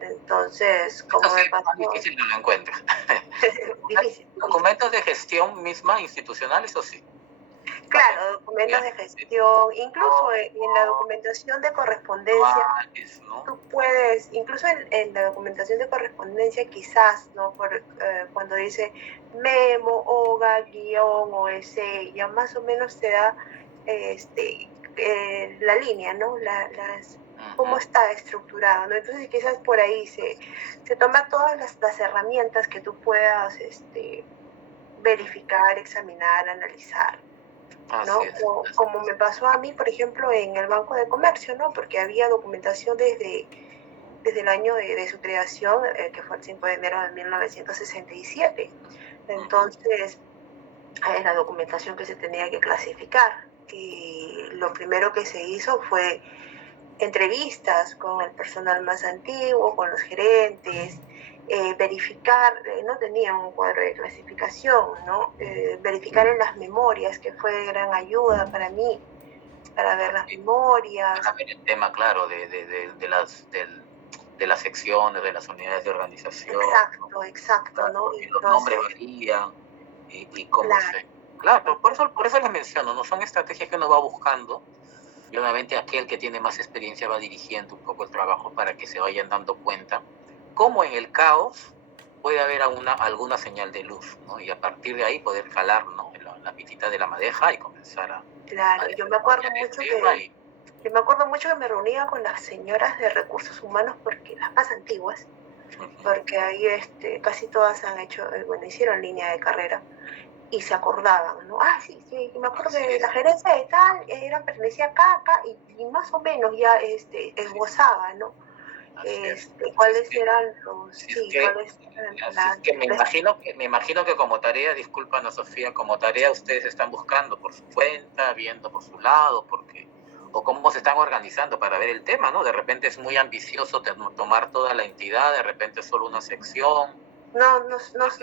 Entonces, como me pasó... Es difícil que lo encuentres. ¿Documentos de gestión misma, institucionales o sí? Claro, documentos de gestión, incluso en la documentación de correspondencia, tú puedes, incluso en la documentación de correspondencia quizás, ¿no?, cuando dice memo, OGA, guión, OS, ya más o menos te da la línea, ¿no?, cómo está estructurado, ¿no? Entonces quizás por ahí se toma todas las herramientas que tú puedas verificar, examinar, analizar, ¿no? Como me pasó a mí, por ejemplo, en el Banco de Comercio, ¿no? Porque había documentación desde el año de su creación, que fue el 5 de enero de 1967. Entonces, la documentación que se tenía que clasificar. Y lo primero que se hizo fue entrevistas con el personal más antiguo, con los gerentes, verificar, no tenían un cuadro de clasificación, ¿no? Verificar en las memorias, que fue de gran ayuda para mí, para ver las memorias. Para ver el tema, claro, de las secciones, de las unidades de organización. Exacto, ¿no? Y los nombres varían y cómo se... Claro, por eso les menciono, no son estrategias que uno va buscando. Y obviamente aquel que tiene más experiencia va dirigiendo un poco el trabajo para que se vayan dando cuenta cómo en el caos puede haber alguna señal de luz, ¿no? Y a partir de ahí poder jalar, ¿no?, la pitita de la madeja y comenzar a... Claro, yo me acuerdo mucho que me reunía con las señoras de recursos humanos, porque las más antiguas, porque ahí casi todas hicieron línea de carrera. Y se acordaban, ¿no? Sí, me acuerdo que la gerencia de tal pertenecía acá, y más o menos ya esbozaba, ¿no? Cuáles eran los... Me imagino que como tarea, disculpa Ana Sofía, como tarea ustedes están buscando por su cuenta, viendo por su lado, o cómo se están organizando para ver el tema, ¿no? De repente es muy ambicioso tomar toda la entidad, de repente solo una sección.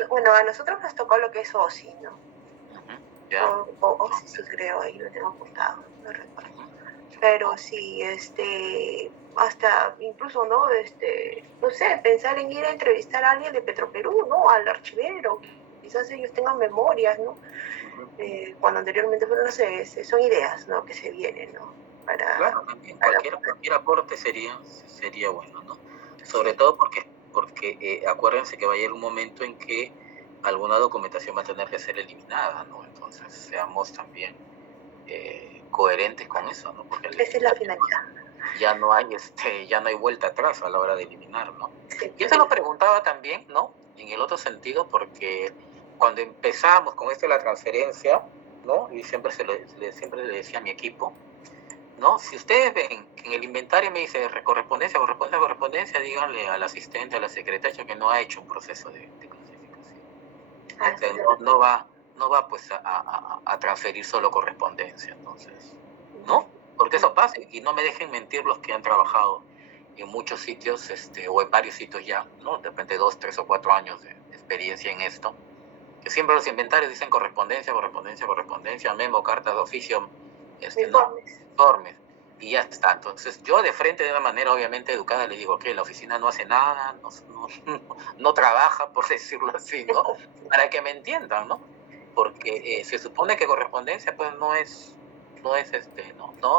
Bueno, a nosotros nos tocó lo que es OSI, ¿no? OSI, sí, creo, ahí lo tengo apuntado, no recuerdo. Pero sí, hasta incluso, ¿no? No sé, pensar en ir a entrevistar a alguien de Petroperú, ¿no? Al archivero, quizás ellos tengan memorias, ¿no? Cuando anteriormente fueron, no sé, son ideas, ¿no? Que se vienen, ¿no? Claro, también cualquier aporte sería bueno, ¿no? Sobre todo porque acuérdense que va a llegar un momento en que alguna documentación va a tener que ser eliminada, ¿no? Entonces seamos también coherentes con eso, ¿no? Porque esa es la finalidad. Ya no hay vuelta atrás a la hora de eliminar, ¿no? Sí. Yo te lo preguntaba también, ¿no? En el otro sentido, porque cuando empezamos con esto de la transferencia, ¿no? Y siempre siempre le decía a mi equipo, ¿no? Si ustedes ven que en el inventario me dice correspondencia, díganle al asistente, a la secretaria que no ha hecho un proceso de clasificación. No va pues a transferir solo correspondencia, entonces, ¿no? Porque eso pasa, y no me dejen mentir los que han trabajado en muchos sitios, o en varios sitios ya, ¿no? De repente 2, 3 o 4 años de experiencia en esto, que siempre los inventarios dicen correspondencia, memo, cartas de oficio, informes, y ya está. Entonces yo de frente, de una manera obviamente educada, le digo que la oficina no hace nada, no trabaja, por decirlo así, ¿no? Para que me entiendan, ¿no? Porque se supone que correspondencia pues no es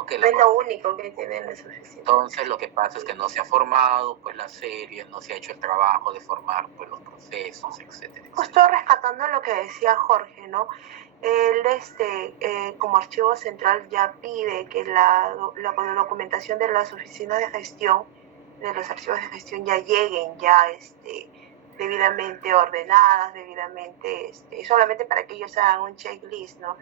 que no es lo único que tienen las oficinas. Entonces lo que pasa es que no se ha formado pues la serie, no se ha hecho el trabajo de formar pues los procesos, etcétera. Justo rescatando lo que decía Jorge, ¿no? Él, como archivo central, ya pide que la documentación de las oficinas de gestión, de los archivos de gestión, ya lleguen ya debidamente ordenadas, debidamente, solamente para que ellos hagan un checklist, ¿no?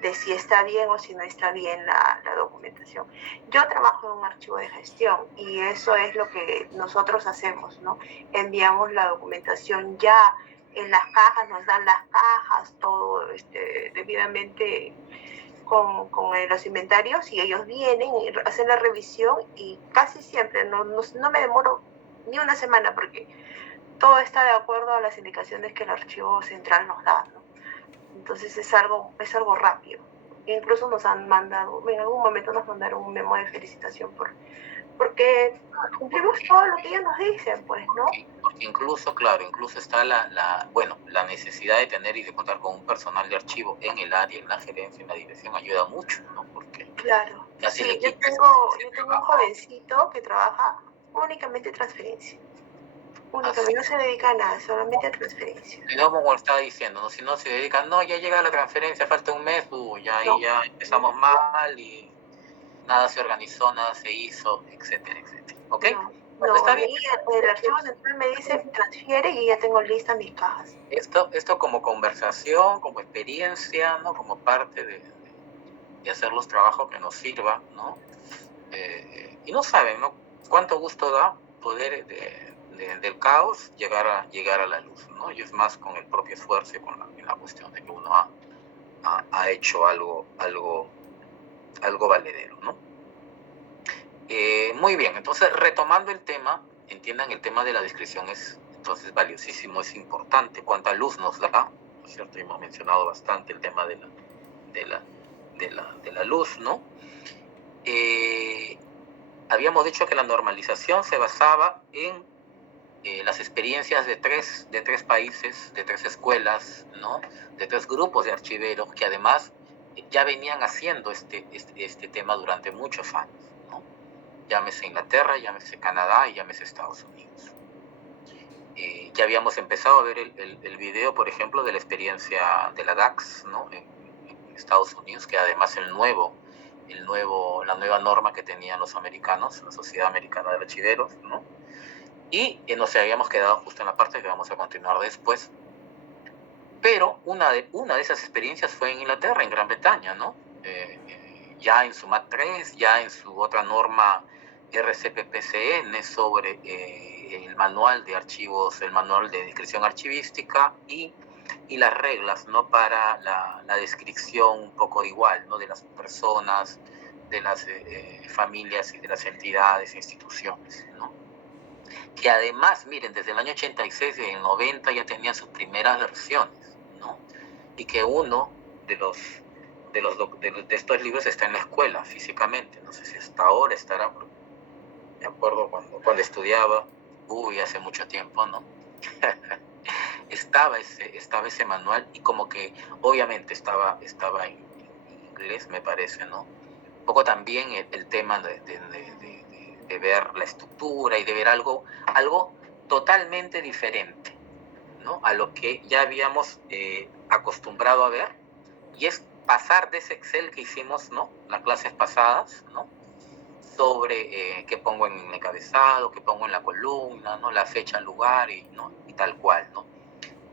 De si está bien o si no está bien la documentación. Yo trabajo en un archivo de gestión y eso es lo que nosotros hacemos, ¿no? Enviamos la documentación ya en las cajas, nos dan las cajas, todo debidamente con los inventarios, y ellos vienen y hacen la revisión, y casi siempre no me demoro ni una semana porque todo está de acuerdo a las indicaciones que el archivo central nos da, ¿no? Entonces es algo rápido. Incluso nos han mandado, en algún momento nos mandaron un memo de felicitación porque cumplimos todo lo que ellos nos dicen, pues, ¿no? Porque incluso está la necesidad de tener y de contar con un personal de archivo en el área, en la gerencia, en la dirección, ayuda mucho, ¿no? Porque claro. Sí, yo tengo un jovencito que trabaja únicamente en transferencia. Únicamente, no se dedica a nada, solamente a transferencia. Y no, como estaba diciendo, ¿no? Si no se dedican, ya llega la transferencia, falta un mes, ya empezamos mal y nada se organizó, nada se hizo, etcétera. ¿Ok? No, a mí el archivo central me dice transfiere y ya tengo listas mis cajas. Esto como conversación, como experiencia, ¿no? Como parte de hacer los trabajos que nos sirva, ¿no? Y no saben, ¿no? Cuánto gusto da poder del caos llegar a la luz, ¿no? Y es más con el propio esfuerzo y con la cuestión de que uno ha hecho algo valedero, ¿no? Muy bien, entonces retomando el tema, entiendan, el tema de la descripción es entonces valiosísimo, es importante, cuánta luz nos da, ¿no es cierto? Hemos mencionado bastante el tema de la luz, ¿no? Habíamos dicho que la normalización se basaba en las experiencias de tres países, de 3 escuelas, ¿no? De 3 grupos de archiveros que además ya venían haciendo este tema durante muchos años, ¿no? Llámese Inglaterra, llámese Canadá y llámese Estados Unidos. Ya habíamos empezado a ver el video, por ejemplo, de la experiencia de la DAX, ¿no? En Estados Unidos, que además la nueva norma que tenían los americanos, la Sociedad Americana de Archiveros, ¿no? Y nos habíamos quedado justo en la parte que vamos a continuar después. Pero una de esas experiencias fue en Inglaterra, en Gran Bretaña, ¿no? Ya en su MAT 3, ya en su otra norma RCPPCN sobre el manual de archivos, el manual de descripción archivística y las reglas, ¿no? Para la descripción un poco igual, ¿no? De las personas, de las familias y de las entidades e instituciones, ¿no? Que además, miren, desde el año 86 y el 90 ya tenían sus primeras versiones, ¿no? Y que uno de de estos libros está en la escuela físicamente. No sé si hasta ahora estará. Me acuerdo cuando estudiaba, hace mucho tiempo, ¿no? estaba ese manual, y como que obviamente estaba en inglés, me parece, ¿no? Un poco también el tema de ver la estructura y de ver algo totalmente diferente, ¿no? A lo que ya habíamos acostumbrado a ver, y es pasar de ese Excel que hicimos, ¿no?, las clases pasadas, ¿no?, sobre qué pongo en el encabezado, qué pongo en la columna, ¿no?, la fecha, el lugar, ¿no?, y tal cual, ¿no?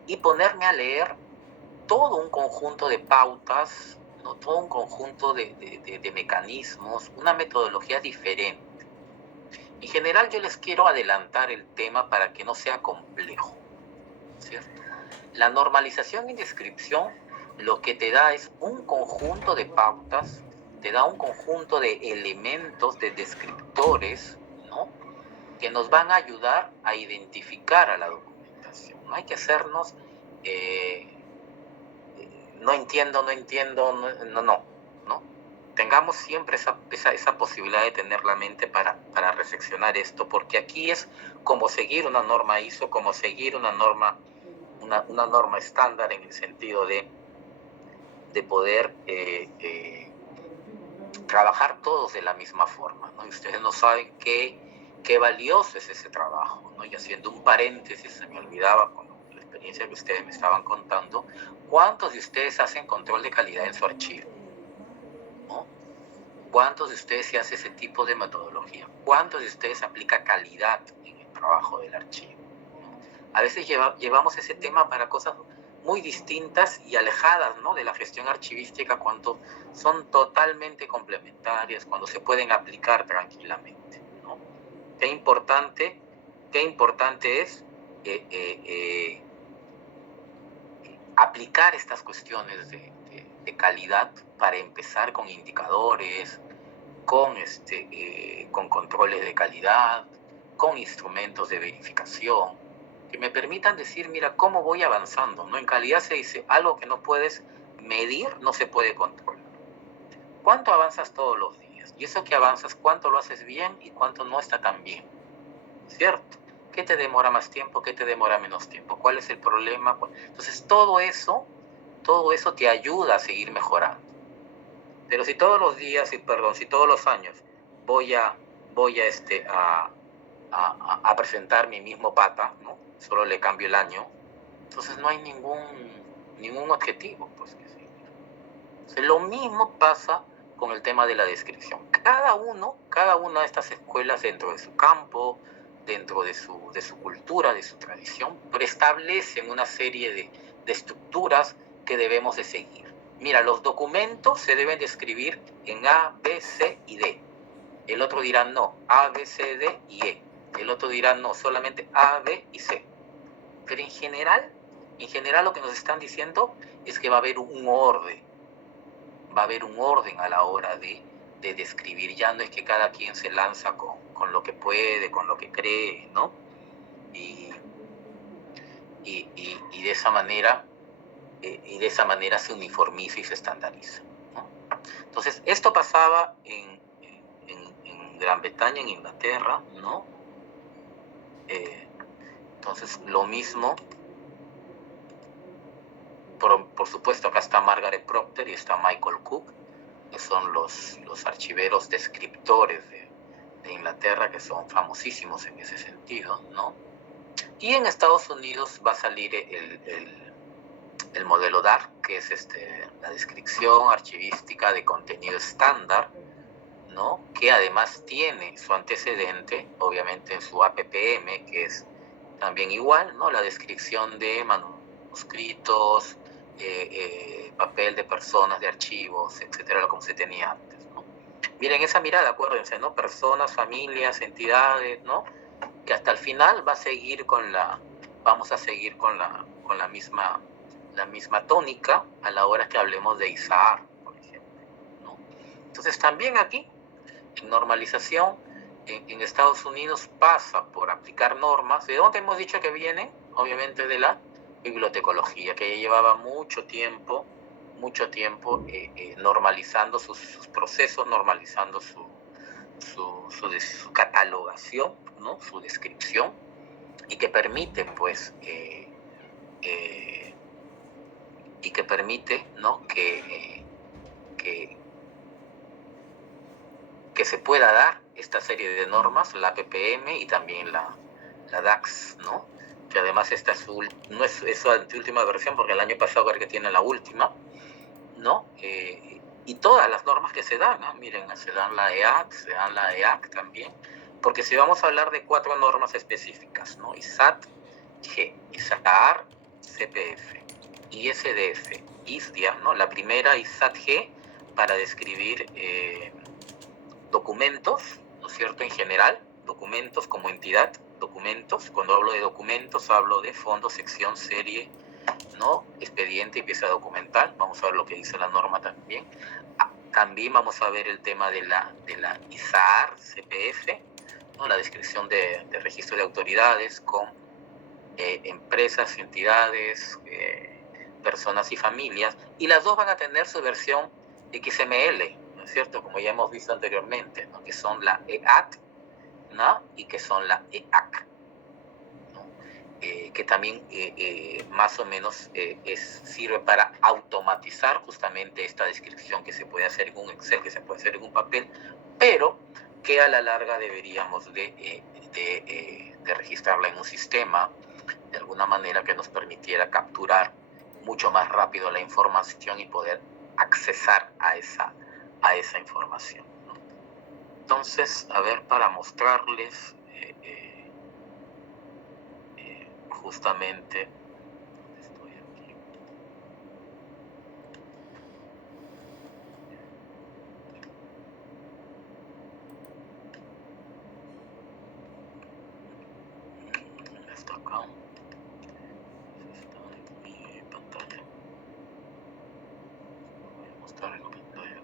Y ponerme a leer todo un conjunto de pautas, ¿no?, todo un conjunto de mecanismos, una metodología diferente. En general, yo les quiero adelantar el tema para que no sea complejo, ¿cierto? La normalización y descripción lo que te da es un conjunto de pautas, te da un conjunto de elementos, de descriptores, ¿no?, que nos van a ayudar a identificar a la documentación. No hay que hacernos, no entiendo, no. Tengamos siempre esa posibilidad de tener la mente para reflexionar esto, porque aquí es como seguir una norma ISO, como seguir una norma estándar, en el sentido de poder trabajar todos de la misma forma, ¿no? Y ustedes no saben qué valioso es ese trabajo, ¿no? Y haciendo un paréntesis, se me olvidaba con la experiencia que ustedes me estaban contando, ¿cuántos de ustedes hacen control de calidad en su archivo? ¿No? ¿Cuántos de ustedes se hace ese tipo de metodología? ¿Cuántos de ustedes aplica calidad en el trabajo del archivo? A veces llevamos ese tema para cosas muy distintas y alejadas, ¿no?, de la gestión archivística, cuando son totalmente complementarias, cuando se pueden aplicar tranquilamente, ¿no? Qué importante es aplicar estas cuestiones de calidad para empezar con indicadores, con controles de calidad, con instrumentos de verificación, que me permitan decir, mira, cómo voy avanzando, ¿no? En calidad se dice, algo que no puedes medir no se puede controlar. ¿Cuánto avanzas todos los días? Y eso que avanzas, ¿cuánto lo haces bien y cuánto no está tan bien? ¿Cierto? ¿Qué te demora más tiempo? ¿Qué te demora menos tiempo? ¿Cuál es el problema? Entonces, todo eso te ayuda a seguir mejorando. Pero si todos los días, si todos los años voy a presentar mi mismo pata, ¿no?, solo le cambio el año, entonces no hay ningún objetivo, pues, que seguir. Entonces, lo mismo pasa con el tema de la descripción. Cada una de estas escuelas, dentro de su campo, dentro de su cultura, de su tradición, establecen una serie de estructuras que debemos de seguir. Mira, los documentos se deben de escribir en A, B, C y D. El otro dirá no, A, B, C, D y E. El otro dirá no, solamente A, B y C. Pero en general lo que nos están diciendo es que va a haber un orden. Va a haber un orden a la hora de describir. Ya no es que cada quien se lanza con lo que puede, con lo que cree, ¿no? Y de esa manera se uniformiza y se estandariza, ¿no? Entonces, esto pasaba en Gran Bretaña, en Inglaterra, ¿no? Entonces, lo mismo, por supuesto, acá está Margaret Proctor y está Michael Cook, que son los archiveros descriptores de Inglaterra, que son famosísimos en ese sentido, ¿no? Y en Estados Unidos va a salir el modelo DART, que es la descripción archivística de contenido estándar, ¿no?, que además tiene su antecedente, obviamente, en su APPM, que es también igual, ¿no?, la descripción de manuscritos, papel de personas, de archivos, etcétera, como se tenía antes, ¿no? Miren esa mirada, acuérdense, ¿no?, personas, familias, entidades, ¿no?, que hasta el final vamos a seguir con la misma tónica a la hora que hablemos de Isaac, por ejemplo, ¿no? Entonces, también aquí, en normalización, en Estados Unidos pasa por aplicar normas. ¿De dónde hemos dicho que vienen? Obviamente de la bibliotecología, que ya llevaba mucho tiempo mucho tiempo normalizando sus procesos, normalizando su catalogación, ¿no? Su descripción, y que permite, pues, ¿no? que se pueda dar esta serie de normas, la PPM y también la DAX, ¿no? Que además esta no es su última versión, porque el año pasado creo que tiene la última, ¿no? Y todas las normas que se dan, ¿no? Miren, se dan la EAC, se dan la EAC también, porque si vamos a hablar de 4 normas específicas, ¿no? ISAT G, ISAR CPF, ISDF, ISDIA, ¿no? La primera ISAT G para describir documentos, ¿no es cierto? En general, documentos como entidad, documentos. Cuando hablo de documentos, hablo de fondo, sección, serie, ¿no? Expediente y pieza documental. Vamos a ver lo que dice la norma también. También vamos a ver el tema de la ISAR, CPF, ¿no? La descripción de registro de autoridades con empresas, entidades, personas y familias. Y las dos van a tener su versión XML, ¿no es cierto? Como ya hemos visto anteriormente, ¿no? Que son la EAT, ¿no? Y que son la EAC, ¿no? Que también más o menos sirve para automatizar justamente esta descripción que se puede hacer en un Excel, que se puede hacer en un papel, pero que a la larga deberíamos de registrarla en un sistema, de alguna manera que nos permitiera capturar mucho más rápido la información y poder accesar a esa información, ¿no? Entonces, a ver, para mostrarles justamente, estoy aquí. Está acá. Está en mi pantalla. Voy a mostrar en la pantalla.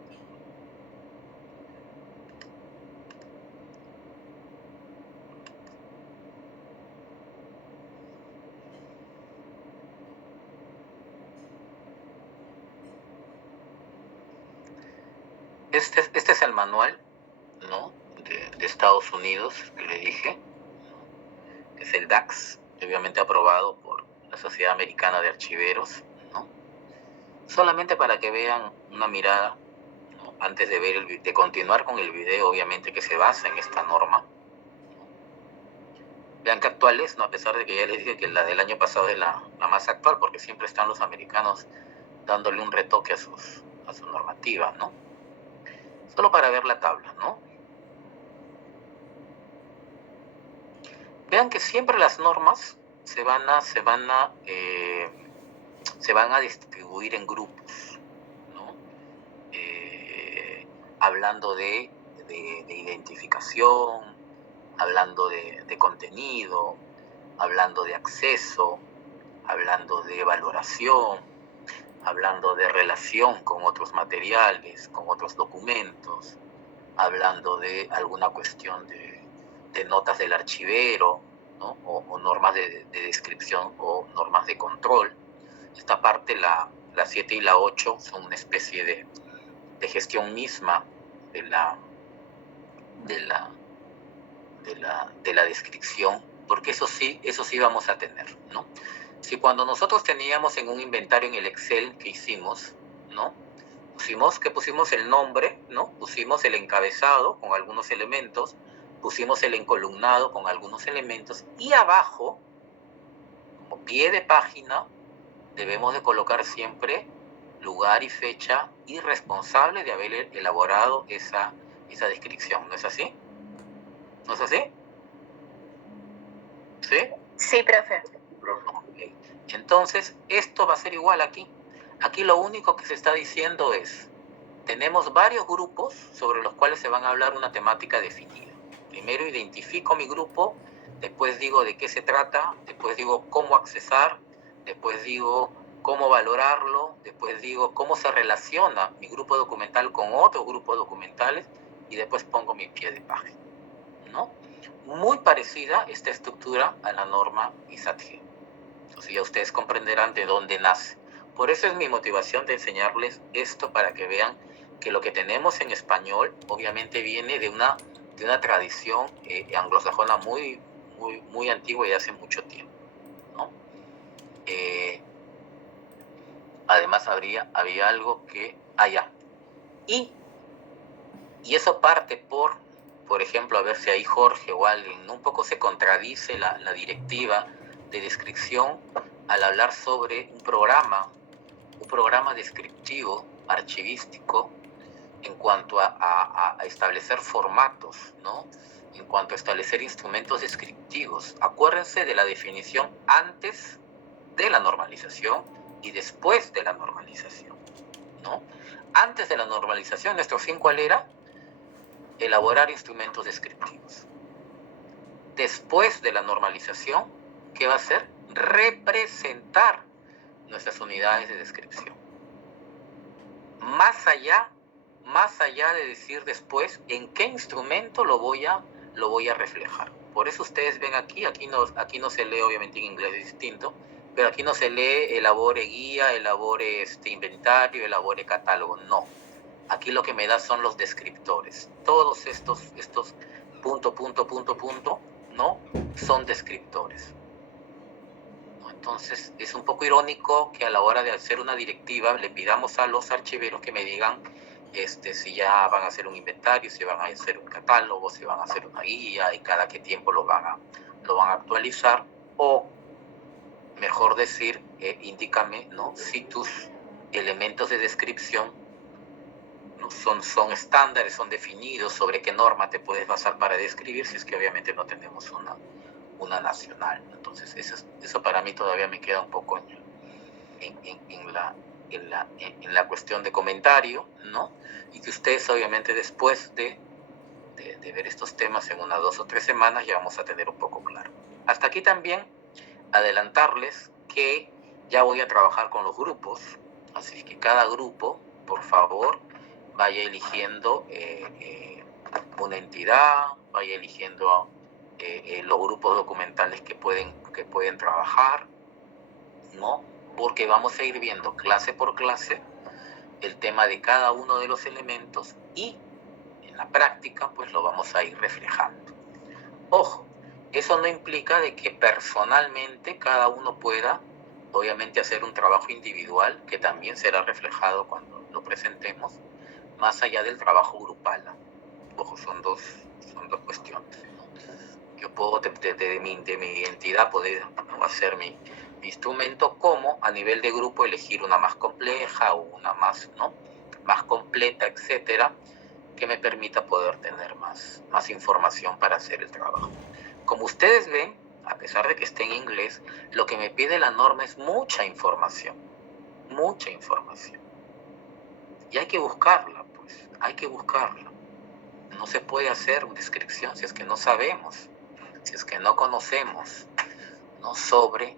Este es el manual, ¿no? de Estados Unidos, que le dije, ¿no? Que es el DAX, obviamente aprobado por la Sociedad Americana de Archiveros, ¿no? Solamente para que vean una mirada, ¿no? Antes de continuar con el video, obviamente que se basa en esta norma, ¿no? Vean que actual es, ¿no? A pesar de que ya les dije que la del año pasado es la más actual, porque siempre están los americanos dándole un retoque a su normativa, ¿no? Solo para ver la tabla, ¿no? Vean que siempre las normas se van a distribuir en grupos, ¿no? Hablando de identificación, hablando de contenido, hablando de acceso, hablando de valoración, hablando de relación con otros materiales, con otros documentos, hablando de alguna cuestión de notas del archivero, ¿no? o normas de descripción o normas de control. Esta parte, la 7 y la 8, son una especie de gestión misma de la descripción, porque eso sí vamos a tener, ¿no? Si cuando nosotros teníamos en un inventario en el Excel que hicimos, ¿no? Pusimos el nombre, ¿no? Pusimos el encabezado con algunos elementos, pusimos el encolumnado con algunos elementos, y abajo, como pie de página, debemos de colocar siempre lugar y fecha y responsable de haber elaborado esa descripción. ¿No es así? ¿No es así? ¿Sí? Sí, profe. Okay. Entonces, esto va a ser igual aquí. Aquí lo único que se está diciendo es, tenemos varios grupos sobre los cuales se van a hablar una temática definida. Primero identifico mi grupo, después digo de qué se trata, después digo cómo accesar, después digo cómo valorarlo, después digo cómo se relaciona mi grupo documental con otros grupos documentales, y después pongo mi pie de página, ¿no? Muy parecida esta estructura a la norma ISAT-G. Entonces ya ustedes comprenderán de dónde nace. Por eso es mi motivación de enseñarles esto, para que vean que lo que tenemos en español obviamente viene de una tradición anglosajona muy antigua y hace mucho tiempo, ¿no? Además había algo que allá. Y eso parte por ejemplo, a ver si ahí Jorge o alguien, un poco se contradice la directiva de descripción al hablar sobre un programa descriptivo, archivístico, en cuanto a establecer formatos, ¿no? En cuanto a establecer instrumentos descriptivos. Acuérdense de la definición antes de la normalización y después de la normalización, ¿no? Antes de la normalización, nuestro fin, ¿cuál era? Elaborar instrumentos descriptivos. Después de la normalización, ¿qué va a hacer? Representar nuestras unidades de descripción. Más allá de decir después en qué instrumento lo voy a reflejar. Por eso ustedes ven aquí no se lee, obviamente en inglés es distinto, pero aquí no se lee elabore guía, elabore inventario, elabore catálogo, no. Aquí lo que me da son los descriptores. Todos estos punto, ¿no? Son descriptores. Entonces, es un poco irónico que a la hora de hacer una directiva le pidamos a los archiveros que me digan si ya van a hacer un inventario, si van a hacer un catálogo, si van a hacer una guía y cada qué tiempo lo van a actualizar, o mejor decir, indícame, ¿no? Si tus elementos de descripción no son estándares, son definidos, sobre qué norma te puedes basar para describir, si es que obviamente no tenemos una nacional. Entonces eso para mí todavía me queda un poco en la cuestión de comentario, ¿no? Y que ustedes obviamente después de ver estos temas en unas 2 o 3 semanas ya vamos a tener un poco claro. Hasta aquí también adelantarles que ya voy a trabajar con los grupos, así que cada grupo, por favor, vaya eligiendo una entidad, vaya eligiendo los grupos documentales que pueden trabajar, ¿no? Porque vamos a ir viendo clase por clase el tema de cada uno de los elementos y en la práctica pues lo vamos a ir reflejando. Ojo, eso no implica de que personalmente cada uno pueda obviamente hacer un trabajo individual que también será reflejado cuando lo presentemos, más allá del trabajo grupal. Ojo, son dos cuestiones. Yo puedo de mi entidad poder hacer mi instrumento, como a nivel de grupo elegir una más compleja o una más completa, etcétera, que me permita poder tener más información para hacer el trabajo. Como ustedes ven, a pesar de que esté en inglés, lo que me pide la norma es mucha información. Y hay que buscarla, pues, hay que buscarla. No se puede hacer una descripción si es que no sabemos, si es que no conocemos, ¿no? sobre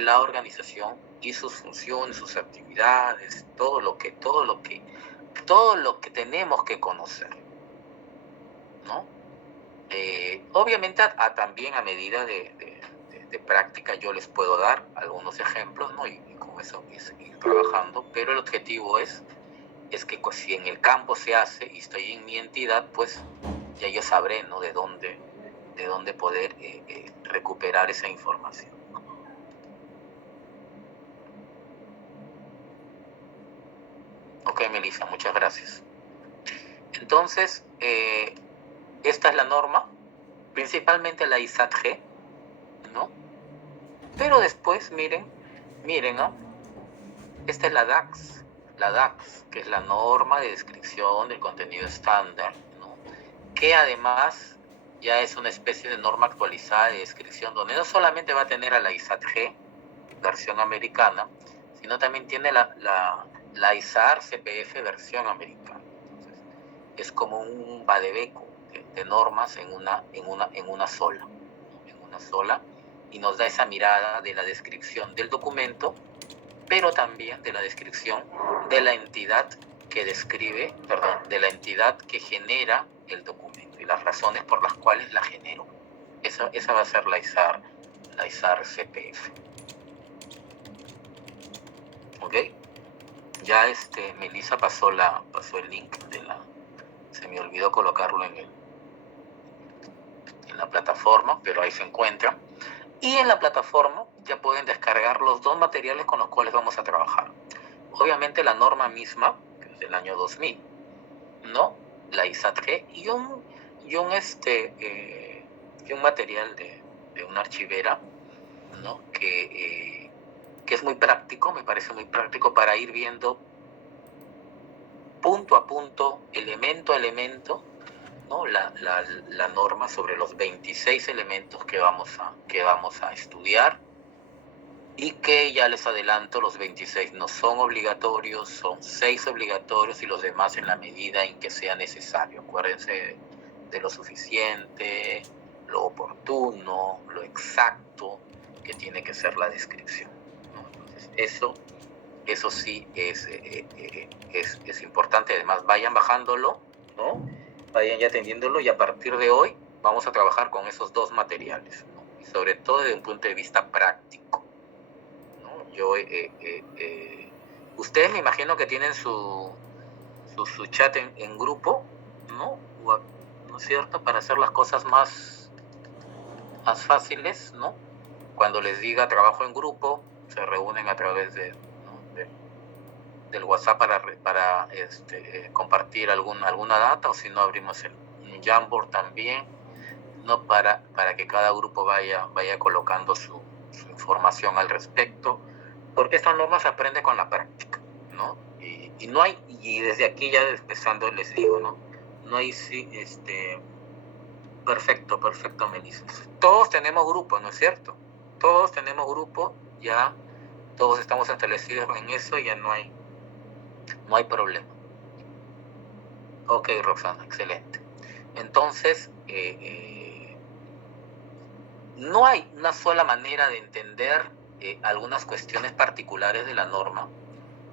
la organización y sus funciones, sus actividades, todo lo que tenemos que conocer, ¿no? Obviamente también a medida de práctica yo les puedo dar algunos ejemplos, ¿no? Y con eso ir trabajando, pero el objetivo es que pues, si en el campo se hace y estoy en mi entidad, pues ya yo sabré, ¿no? de dónde poder recuperar esa información. Ok, Melissa, muchas gracias. Entonces, esta es la norma, principalmente la ISAT-G, ¿no? Pero después, miren, ¿no? Esta es la DAX, que es la norma de descripción del contenido estándar, ¿no? Que además ya es una especie de norma actualizada de descripción, donde no solamente va a tener a la ISAT-G, versión americana, sino también tiene la ISAR CPF versión americana. Entonces, es como un vadevéco de normas en una sola, y nos da esa mirada de la descripción del documento, pero también de la descripción de la entidad de la entidad que genera el documento y las razones por las cuales la generó. Esa va a ser la ISAR CPF. ¿Ok? Ya Melissa pasó el link se me olvidó colocarlo en la plataforma, pero ahí se encuentra. Y en la plataforma ya pueden descargar los 2 materiales con los cuales vamos a trabajar. Obviamente la norma misma, que es del año 2000, ¿no? La ISAT-G y un material de una archivera, ¿no? Que es muy práctico, me parece muy práctico para ir viendo punto a punto, elemento a elemento, ¿no? La norma sobre los 26 elementos que vamos a estudiar, y que ya les adelanto, los 26 no son obligatorios, son 6 obligatorios y los demás en la medida en que sea necesario. Acuérdense de lo suficiente, lo oportuno, lo exacto que tiene que ser la descripción, ¿no? Entonces, eso sí es importante. Además, vayan bajándolo, ¿no? Vayan ya atendiéndolo, y a partir de hoy vamos a trabajar con esos 2 materiales, ¿no? Y sobre todo desde un punto de vista práctico, ¿no? Yo, ustedes me imagino que tienen su chat en grupo, ¿no? ¿No es cierto? Para hacer las cosas más fáciles, ¿no? Cuando les diga trabajo en grupo, se reúnen a través del del WhatsApp para compartir alguna data, o si no abrimos un Jamboard también, ¿no? Para que cada grupo vaya colocando su información al respecto, porque esta norma se aprende con la práctica, ¿no? Y no hay, y desde aquí ya empezando les digo, no hay perfecto, Melissa. Todos tenemos grupo, ¿no es cierto? Todos tenemos grupo, ya todos estamos establecidos en eso, ya no hay problema. Ok, Roxana, excelente. Entonces, no hay una sola manera de entender algunas cuestiones particulares de la norma,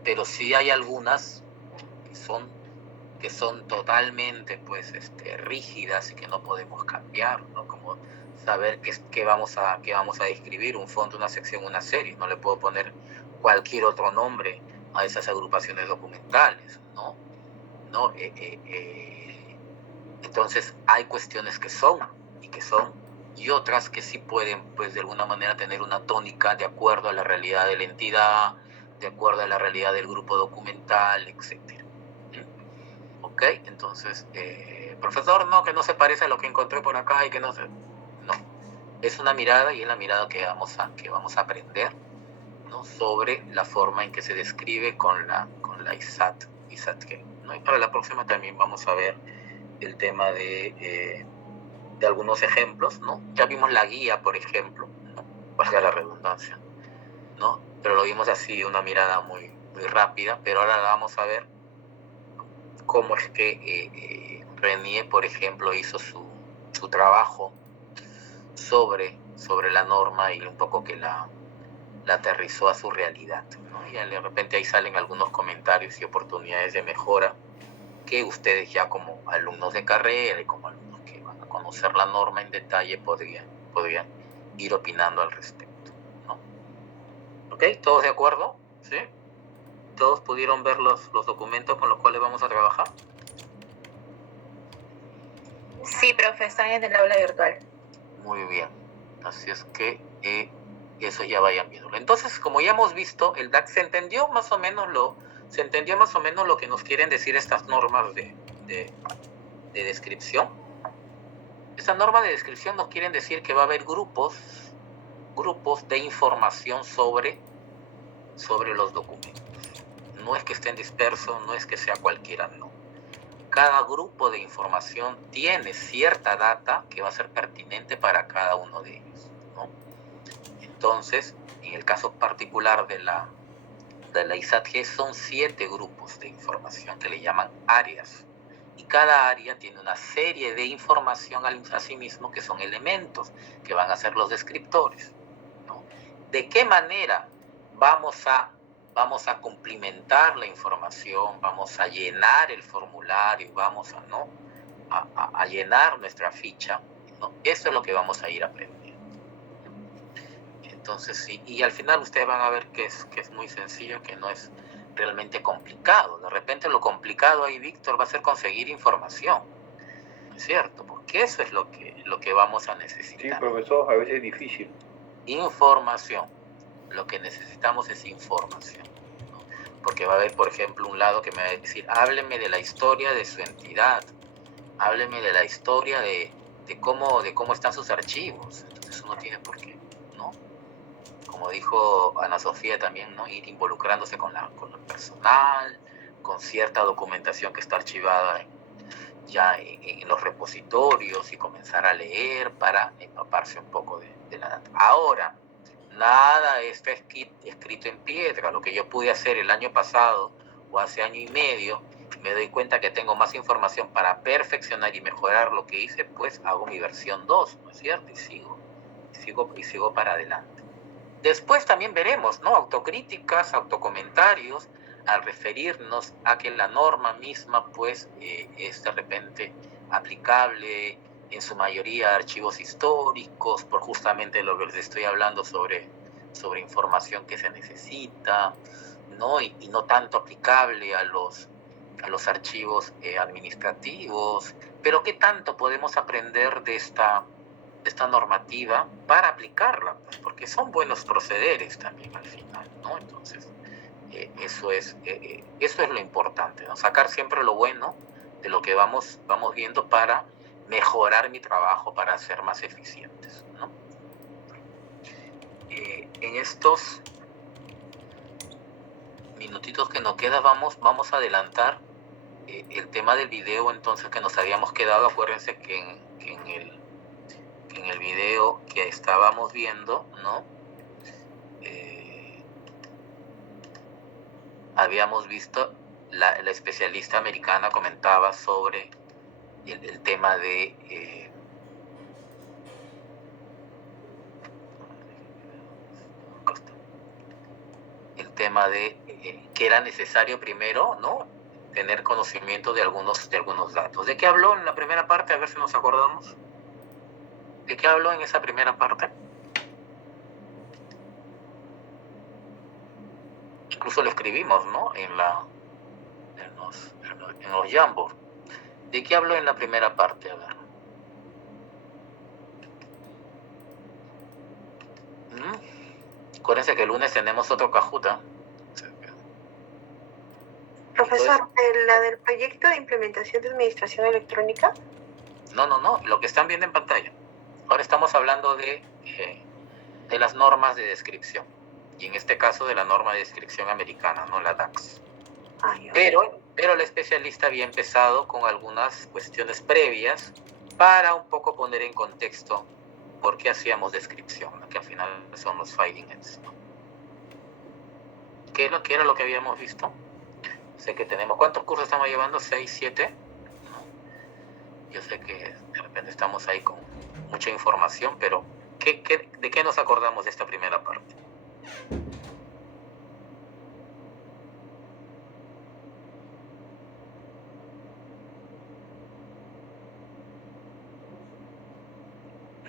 pero sí hay algunas que son totalmente rígidas y que no podemos cambiar, ¿no? Como saber qué vamos a describir, un fondo, una sección, una serie. No le puedo poner cualquier otro nombre a esas agrupaciones documentales, ¿no? Entonces hay cuestiones que son, y otras que sí pueden, pues, de alguna manera tener una tónica de acuerdo a la realidad de la entidad, de acuerdo a la realidad del grupo documental, etc. ¿Ok? Entonces, profesor, no, que no se parece a lo que encontré por acá y que no sé. No, es una mirada, y es la mirada que vamos a aprender, ¿no? Sobre la forma en que se describe con la ISAT-G, ¿no? Y para la próxima también vamos a ver el tema de algunos ejemplos, ¿no? Ya vimos la guía, por ejemplo, ¿no? Valga la redundancia, ¿no? Pero lo vimos así, una mirada muy, muy rápida, pero ahora vamos a ver cómo es que Renier, por ejemplo, hizo su trabajo sobre la norma, y un poco que la aterrizó a su realidad, ¿no? Y de repente ahí salen algunos comentarios y oportunidades de mejora que ustedes, ya como alumnos de carrera y como alumnos que van a conocer la norma en detalle, podrían ir opinando al respecto, ¿no? ¿Ok? ¿Todos de acuerdo? ¿Sí? ¿Todos pudieron ver los documentos con los cuales vamos a trabajar? Sí, profe, están en el aula virtual. Muy bien. Así es que eso ya vayan viéndolo. Entonces, como ya hemos visto, el DAC se entendió más o menos lo que nos quieren decir estas normas de descripción. Esta norma de descripción nos quieren decir que va a haber grupos de información sobre los documentos. No es que estén dispersos, no es que sea cualquiera, no. Cada grupo de información tiene cierta data que va a ser pertinente para cada uno de ellos, ¿no? Entonces, en el caso particular de la ISAT-G, son 7 grupos de información que le llaman áreas. Y cada área tiene una serie de información a sí mismo, que son elementos, que van a ser los descriptores, ¿no? ¿De qué manera vamos a cumplimentar la información, vamos a llenar el formulario, vamos a llenar nuestra ficha, ¿no? Eso es lo que vamos a ir aprendiendo. Entonces, sí, y al final ustedes van a ver que es muy sencillo, que no es realmente complicado. De repente lo complicado ahí, Víctor, va a ser conseguir información, ¿no es cierto? Porque eso es lo que vamos a necesitar. Sí, profesor, a veces es difícil. Información. Lo que necesitamos es información, ¿no? Porque va a haber, por ejemplo, un lado que me va a decir, hábleme de la historia de su entidad, hábleme de la historia de cómo están sus archivos. Entonces uno tiene por qué, ¿no? Como dijo Ana Sofía también, ¿no? Ir involucrándose con el personal, con cierta documentación que está archivada ya en los repositorios y comenzar a leer para empaparse un poco de la data. Ahora, nada está escrito en piedra. Lo que yo pude hacer el año pasado o hace año y medio, me doy cuenta que tengo más información para perfeccionar y mejorar lo que hice, pues hago mi versión 2, ¿no es cierto? Y sigo para adelante. Después también veremos, ¿no? Autocríticas, autocomentarios, al referirnos a que la norma misma, pues, es de repente aplicable en su mayoría a archivos históricos, por justamente lo que les estoy hablando sobre información que se necesita, ¿no? Y no tanto aplicable a los archivos administrativos. Pero ¿qué tanto podemos aprender de esta normativa para aplicarla? Pues porque son buenos procederes también al final, ¿no? Entonces, eso es lo importante, ¿no? Sacar siempre lo bueno de lo que vamos viendo para mejorar mi trabajo, para ser más eficientes, ¿no? En estos minutitos que nos queda vamos a adelantar el tema del video, entonces, que nos habíamos quedado. Acuérdense que en el video que estábamos viendo, ¿no? Habíamos visto, la especialista americana comentaba sobre el tema de que era necesario primero, ¿no?, tener conocimiento de algunos datos. ¿De qué habló en la primera parte? A ver si nos acordamos. ¿De qué habló en esa primera parte? Incluso lo escribimos, ¿no?, en los Jamboard. ¿De qué habló en la primera parte? A ver. Acuérdense que el lunes tenemos otro Kajuta. Profesor, ¿la del proyecto de implementación de administración electrónica? No, lo que están viendo en pantalla. Ahora estamos hablando de las normas de descripción. Y en este caso de la norma de descripción americana, no la DAX. Pero la especialista había empezado con algunas cuestiones previas para un poco poner en contexto por qué hacíamos descripción, ¿no?, que al final son los finding ends, ¿no? ¿Qué era lo que habíamos visto? Sé que tenemos, ¿cuántos cursos estamos llevando? 6, 7. Yo sé que de repente estamos ahí con mucha información, pero ¿de qué nos acordamos de esta primera parte?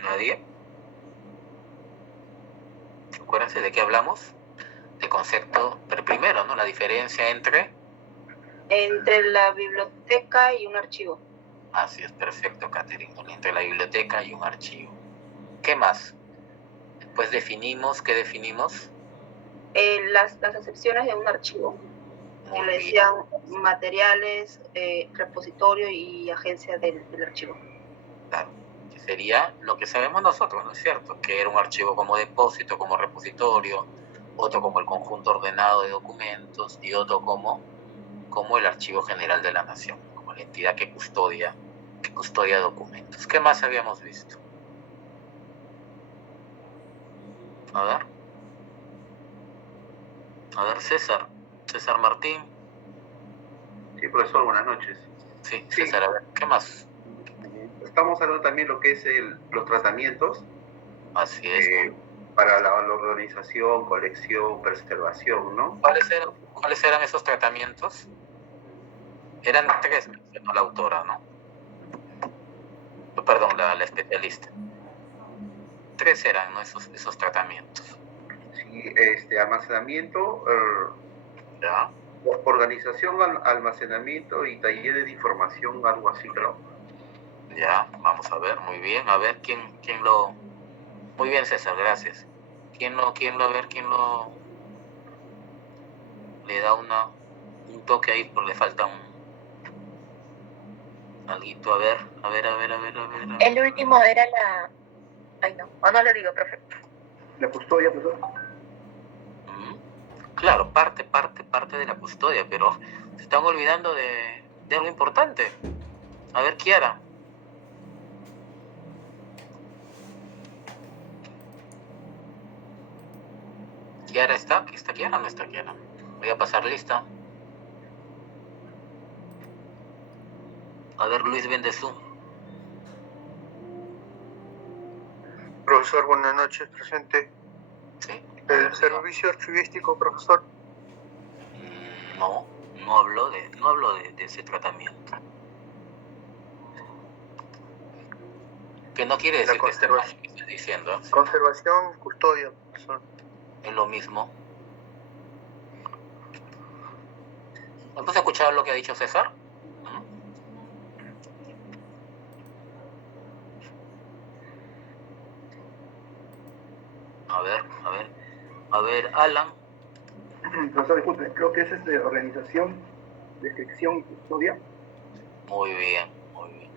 ¿Nadie? Acuérdense de qué hablamos, de concepto, pero primero, ¿no?, la diferencia entre la biblioteca y un archivo. Así es, perfecto, Catherine, entre la biblioteca y un archivo. ¿Qué más? Después definimos, ¿qué definimos? Las acepciones de un archivo. Muy le decían materiales, repositorio y agencia del archivo. Claro, que sería lo que sabemos nosotros, ¿no es cierto? Que era un archivo como depósito, como repositorio, otro como el conjunto ordenado de documentos y otro como el Archivo General de la Nación, como la entidad que custodia documentos. ¿Qué más habíamos visto? A ver, César Martín. Sí, profesor, buenas noches. Sí, César, a ver, ¿qué más? Estamos hablando también lo que es los tratamientos. Así es. Para la organización, colección, preservación, ¿no? ¿Cuáles eran esos tratamientos? Eran 3, mencionó la autora, ¿no? Perdón, la especialista. 3 eran, ¿no?, esos tratamientos. Sí, almacenamiento, ¿Ya? organización, almacenamiento y talleres de información, algo así, creo. Ya, vamos a ver, muy bien. A ver quién lo... Muy bien, César, gracias. ¿Quién lo le da un toque ahí? Porque le falta alguito. A ver. El último era la... Ay, no, o no lo digo, profe. La custodia, profesor. Claro, parte de la custodia, pero se están olvidando de algo importante. A ver, Kiara. ¿Kiara está? ¿Está Kiara o no está Kiara? Voy a pasar lista. A ver, Luis Bendezú. Profesor, buenas noches, presente. Sí. ¿El servicio archivístico, profesor? No hablo de ese tratamiento. Que no quiere decir que esté mal, que estoy diciendo. Conservación y custodia, profesor. Es lo mismo. ¿No has escuchado lo que ha dicho César? A ver, Alan. Profesor, disculpe, creo que es de organización, descripción y custodia. Muy bien.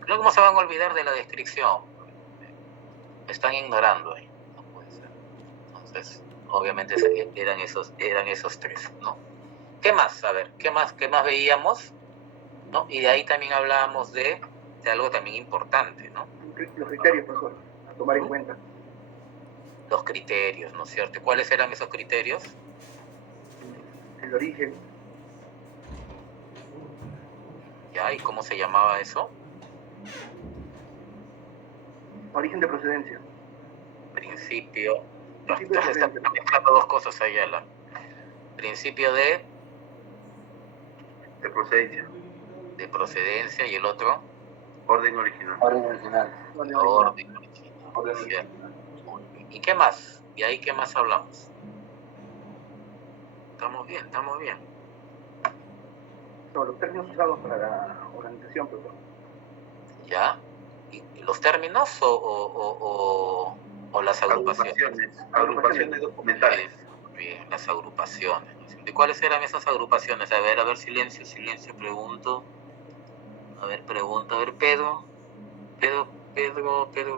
Creo que no se van a olvidar de la descripción. Me están ignorando ahí. No puede ser. Entonces, obviamente eran esos tres, ¿no? ¿Qué más? A ver, ¿qué más veíamos? ¿No? Y de ahí también hablábamos de algo también importante, ¿no? Los criterios, profesor, a tomar en cuenta. Los criterios, ¿no es cierto? ¿Cuáles eran esos criterios? El origen. ¿Ya? ¿Y cómo se llamaba eso? Origen de procedencia. Principio. Entonces están mezclando dos cosas ahí, Alan. Principio de procedencia. De procedencia, y el otro. Orden original. Orden original. ¿Y qué más? ¿Y ahí qué más hablamos? Estamos bien. Sobre los términos usados para la organización, profesor. ¿Ya? ¿Y los términos o las agrupaciones? Agrupaciones documentales. Bien, las agrupaciones. ¿Y cuáles eran esas agrupaciones? A ver, silencio, pregunto. A ver, Pedro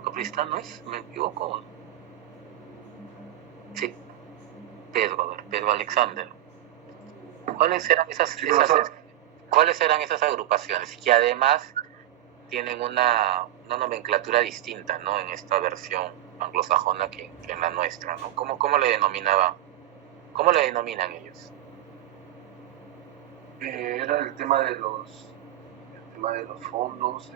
Capristán, ¿no es? ¿Me equivoco? Sí, Pedro Alexander. ¿Cuáles eran esas agrupaciones? Que además tienen una nomenclatura distinta, ¿no? En esta versión anglosajona que en la nuestra, ¿no? ¿Cómo le denominan ellos? Era el tema de los fondos,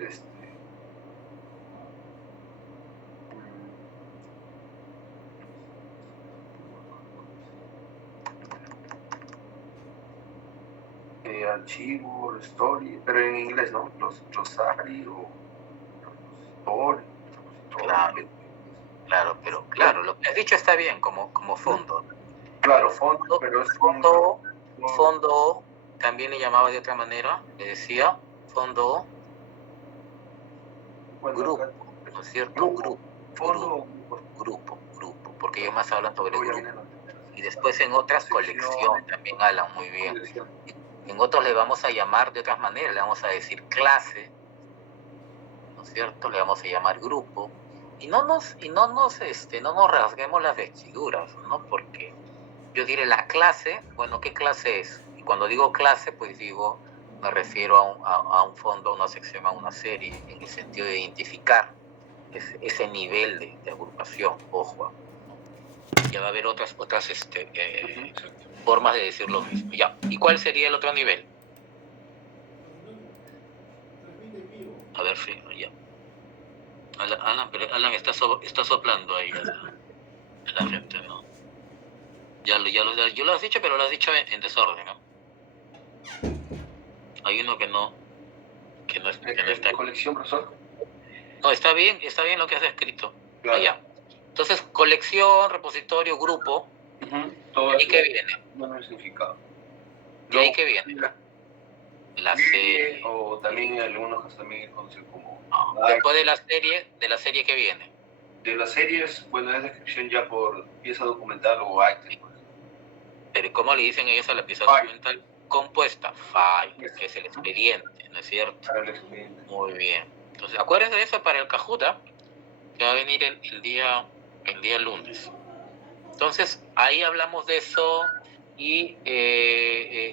archivo, story, pero en inglés, ¿no? Los Rosari o story. Claro, lo que has dicho está bien como fondo. Claro, fondo, pero es fondo también le llamaba de otra manera, le decía fondo grupo, ¿no es cierto? Grupo, porque ellos más hablan sobre grupo. Y después en otras colección también hablan muy bien. En otros le vamos a llamar de otras maneras, le vamos a decir clase, ¿no es cierto? Le vamos a llamar grupo. Y no nos rasguemos las vestiduras, ¿no? Porque yo diré la clase, bueno, ¿qué clase es? Y cuando digo clase, pues me refiero a un fondo, a una sección, a una serie, en el sentido de identificar ese nivel de agrupación, ojo. Ya va a haber otras formas de decir lo mismo. Ya. ¿Y cuál sería el otro nivel? A ver, sí, ya. Alan está soplando ahí a la gente, ¿no? Yo lo has dicho, pero lo has dicho en desorden, ¿no? Hay uno que no está. ¿Colección, profesor? No, está bien lo que has escrito. Claro. Allá. Entonces, colección, repositorio, grupo, Todo ¿Y eso qué viene? no es significado. ¿Y ahí qué viene? La serie. O también en algunos casos también es conocido como... Después de la serie que viene. De las series, bueno, es descripción ya por pieza documental o item. Pues. Pero ¿cómo le dicen ellos a la pieza documental? Compuesta. File, que es el expediente, ¿no es cierto? El expediente. Muy bien. Entonces, acuérdense de eso para el Cajuta, que va a venir el día lunes. Entonces, ahí hablamos de eso y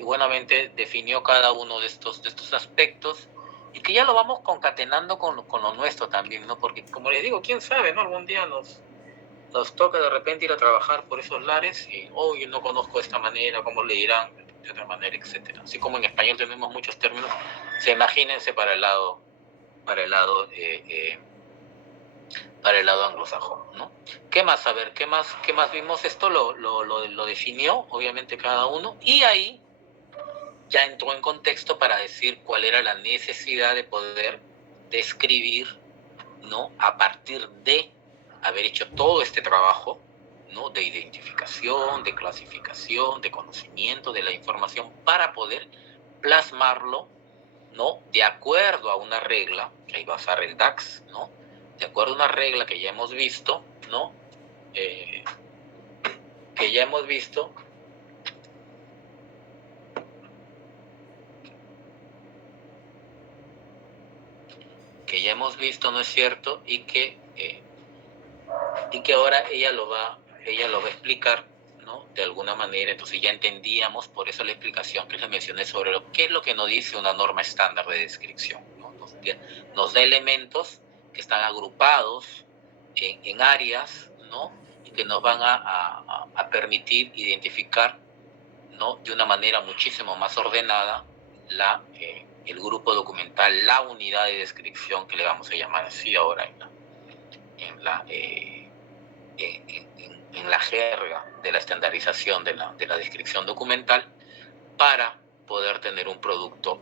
buenamente definió cada uno de estos aspectos y que ya lo vamos concatenando con lo nuestro también, ¿no? Porque, como les digo, quién sabe, ¿no? Algún día nos toca de repente ir a trabajar por esos lares y, yo no conozco de esta manera, cómo le dirán de otra manera, etcétera. Así como en español tenemos muchos términos, imagínense para el lado anglosajón, ¿no? ¿Qué más? A ver, ¿qué más vimos? Esto lo definió, obviamente, cada uno, y ahí ya entró en contexto para decir cuál era la necesidad de poder describir, ¿no? A partir de haber hecho todo este trabajo, ¿no? De identificación, de clasificación, de conocimiento de la información, para poder plasmarlo, ¿no? De acuerdo a una regla, que ahí va a usar el DAX, ¿no? De acuerdo a una regla que ya hemos visto, ¿no? ¿No es cierto? Y que ahora ella lo va a explicar, ¿no? De alguna manera. Entonces ya entendíamos, por eso la explicación que les mencioné sobre qué es lo que nos dice una norma estándar de descripción, ¿no? Nos da elementos que están agrupados en áreas, ¿no? Y que nos van a permitir identificar, ¿no? De una manera muchísimo más ordenada el grupo documental, la unidad de descripción, que le vamos a llamar así ahora en la jerga de la estandarización de la descripción documental, para poder tener un producto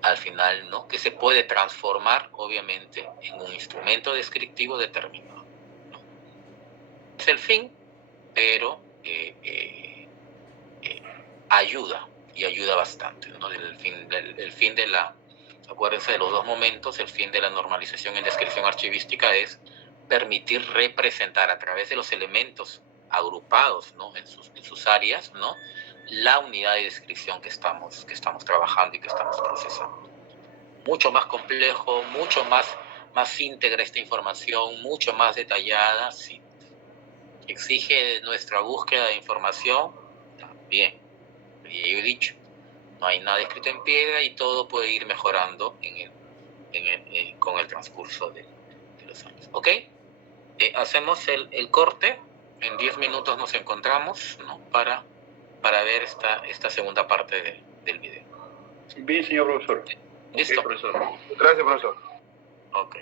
al final, ¿no? Que se puede transformar, obviamente, en un instrumento descriptivo determinado, ¿no? Es el fin, pero ayuda, y ayuda bastante, ¿no? El fin de la... Acuérdense de los dos momentos. El fin de la normalización en descripción archivística es permitir representar a través de los elementos agrupados, ¿no? en sus áreas, ¿no? La unidad de descripción que estamos trabajando y que estamos procesando. Mucho más complejo, mucho más íntegra esta información, mucho más detallada, sí. Exige nuestra búsqueda de información también. Y he dicho, no hay nada escrito en piedra y todo puede ir mejorando con el transcurso de los años. ¿Ok? Hacemos el corte. En 10 minutos nos encontramos, ¿no? para ver esta segunda parte del video. Bien, señor profesor. ¿Listo? Okay, profesor. Gracias, profesor. Ok.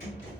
Gracias.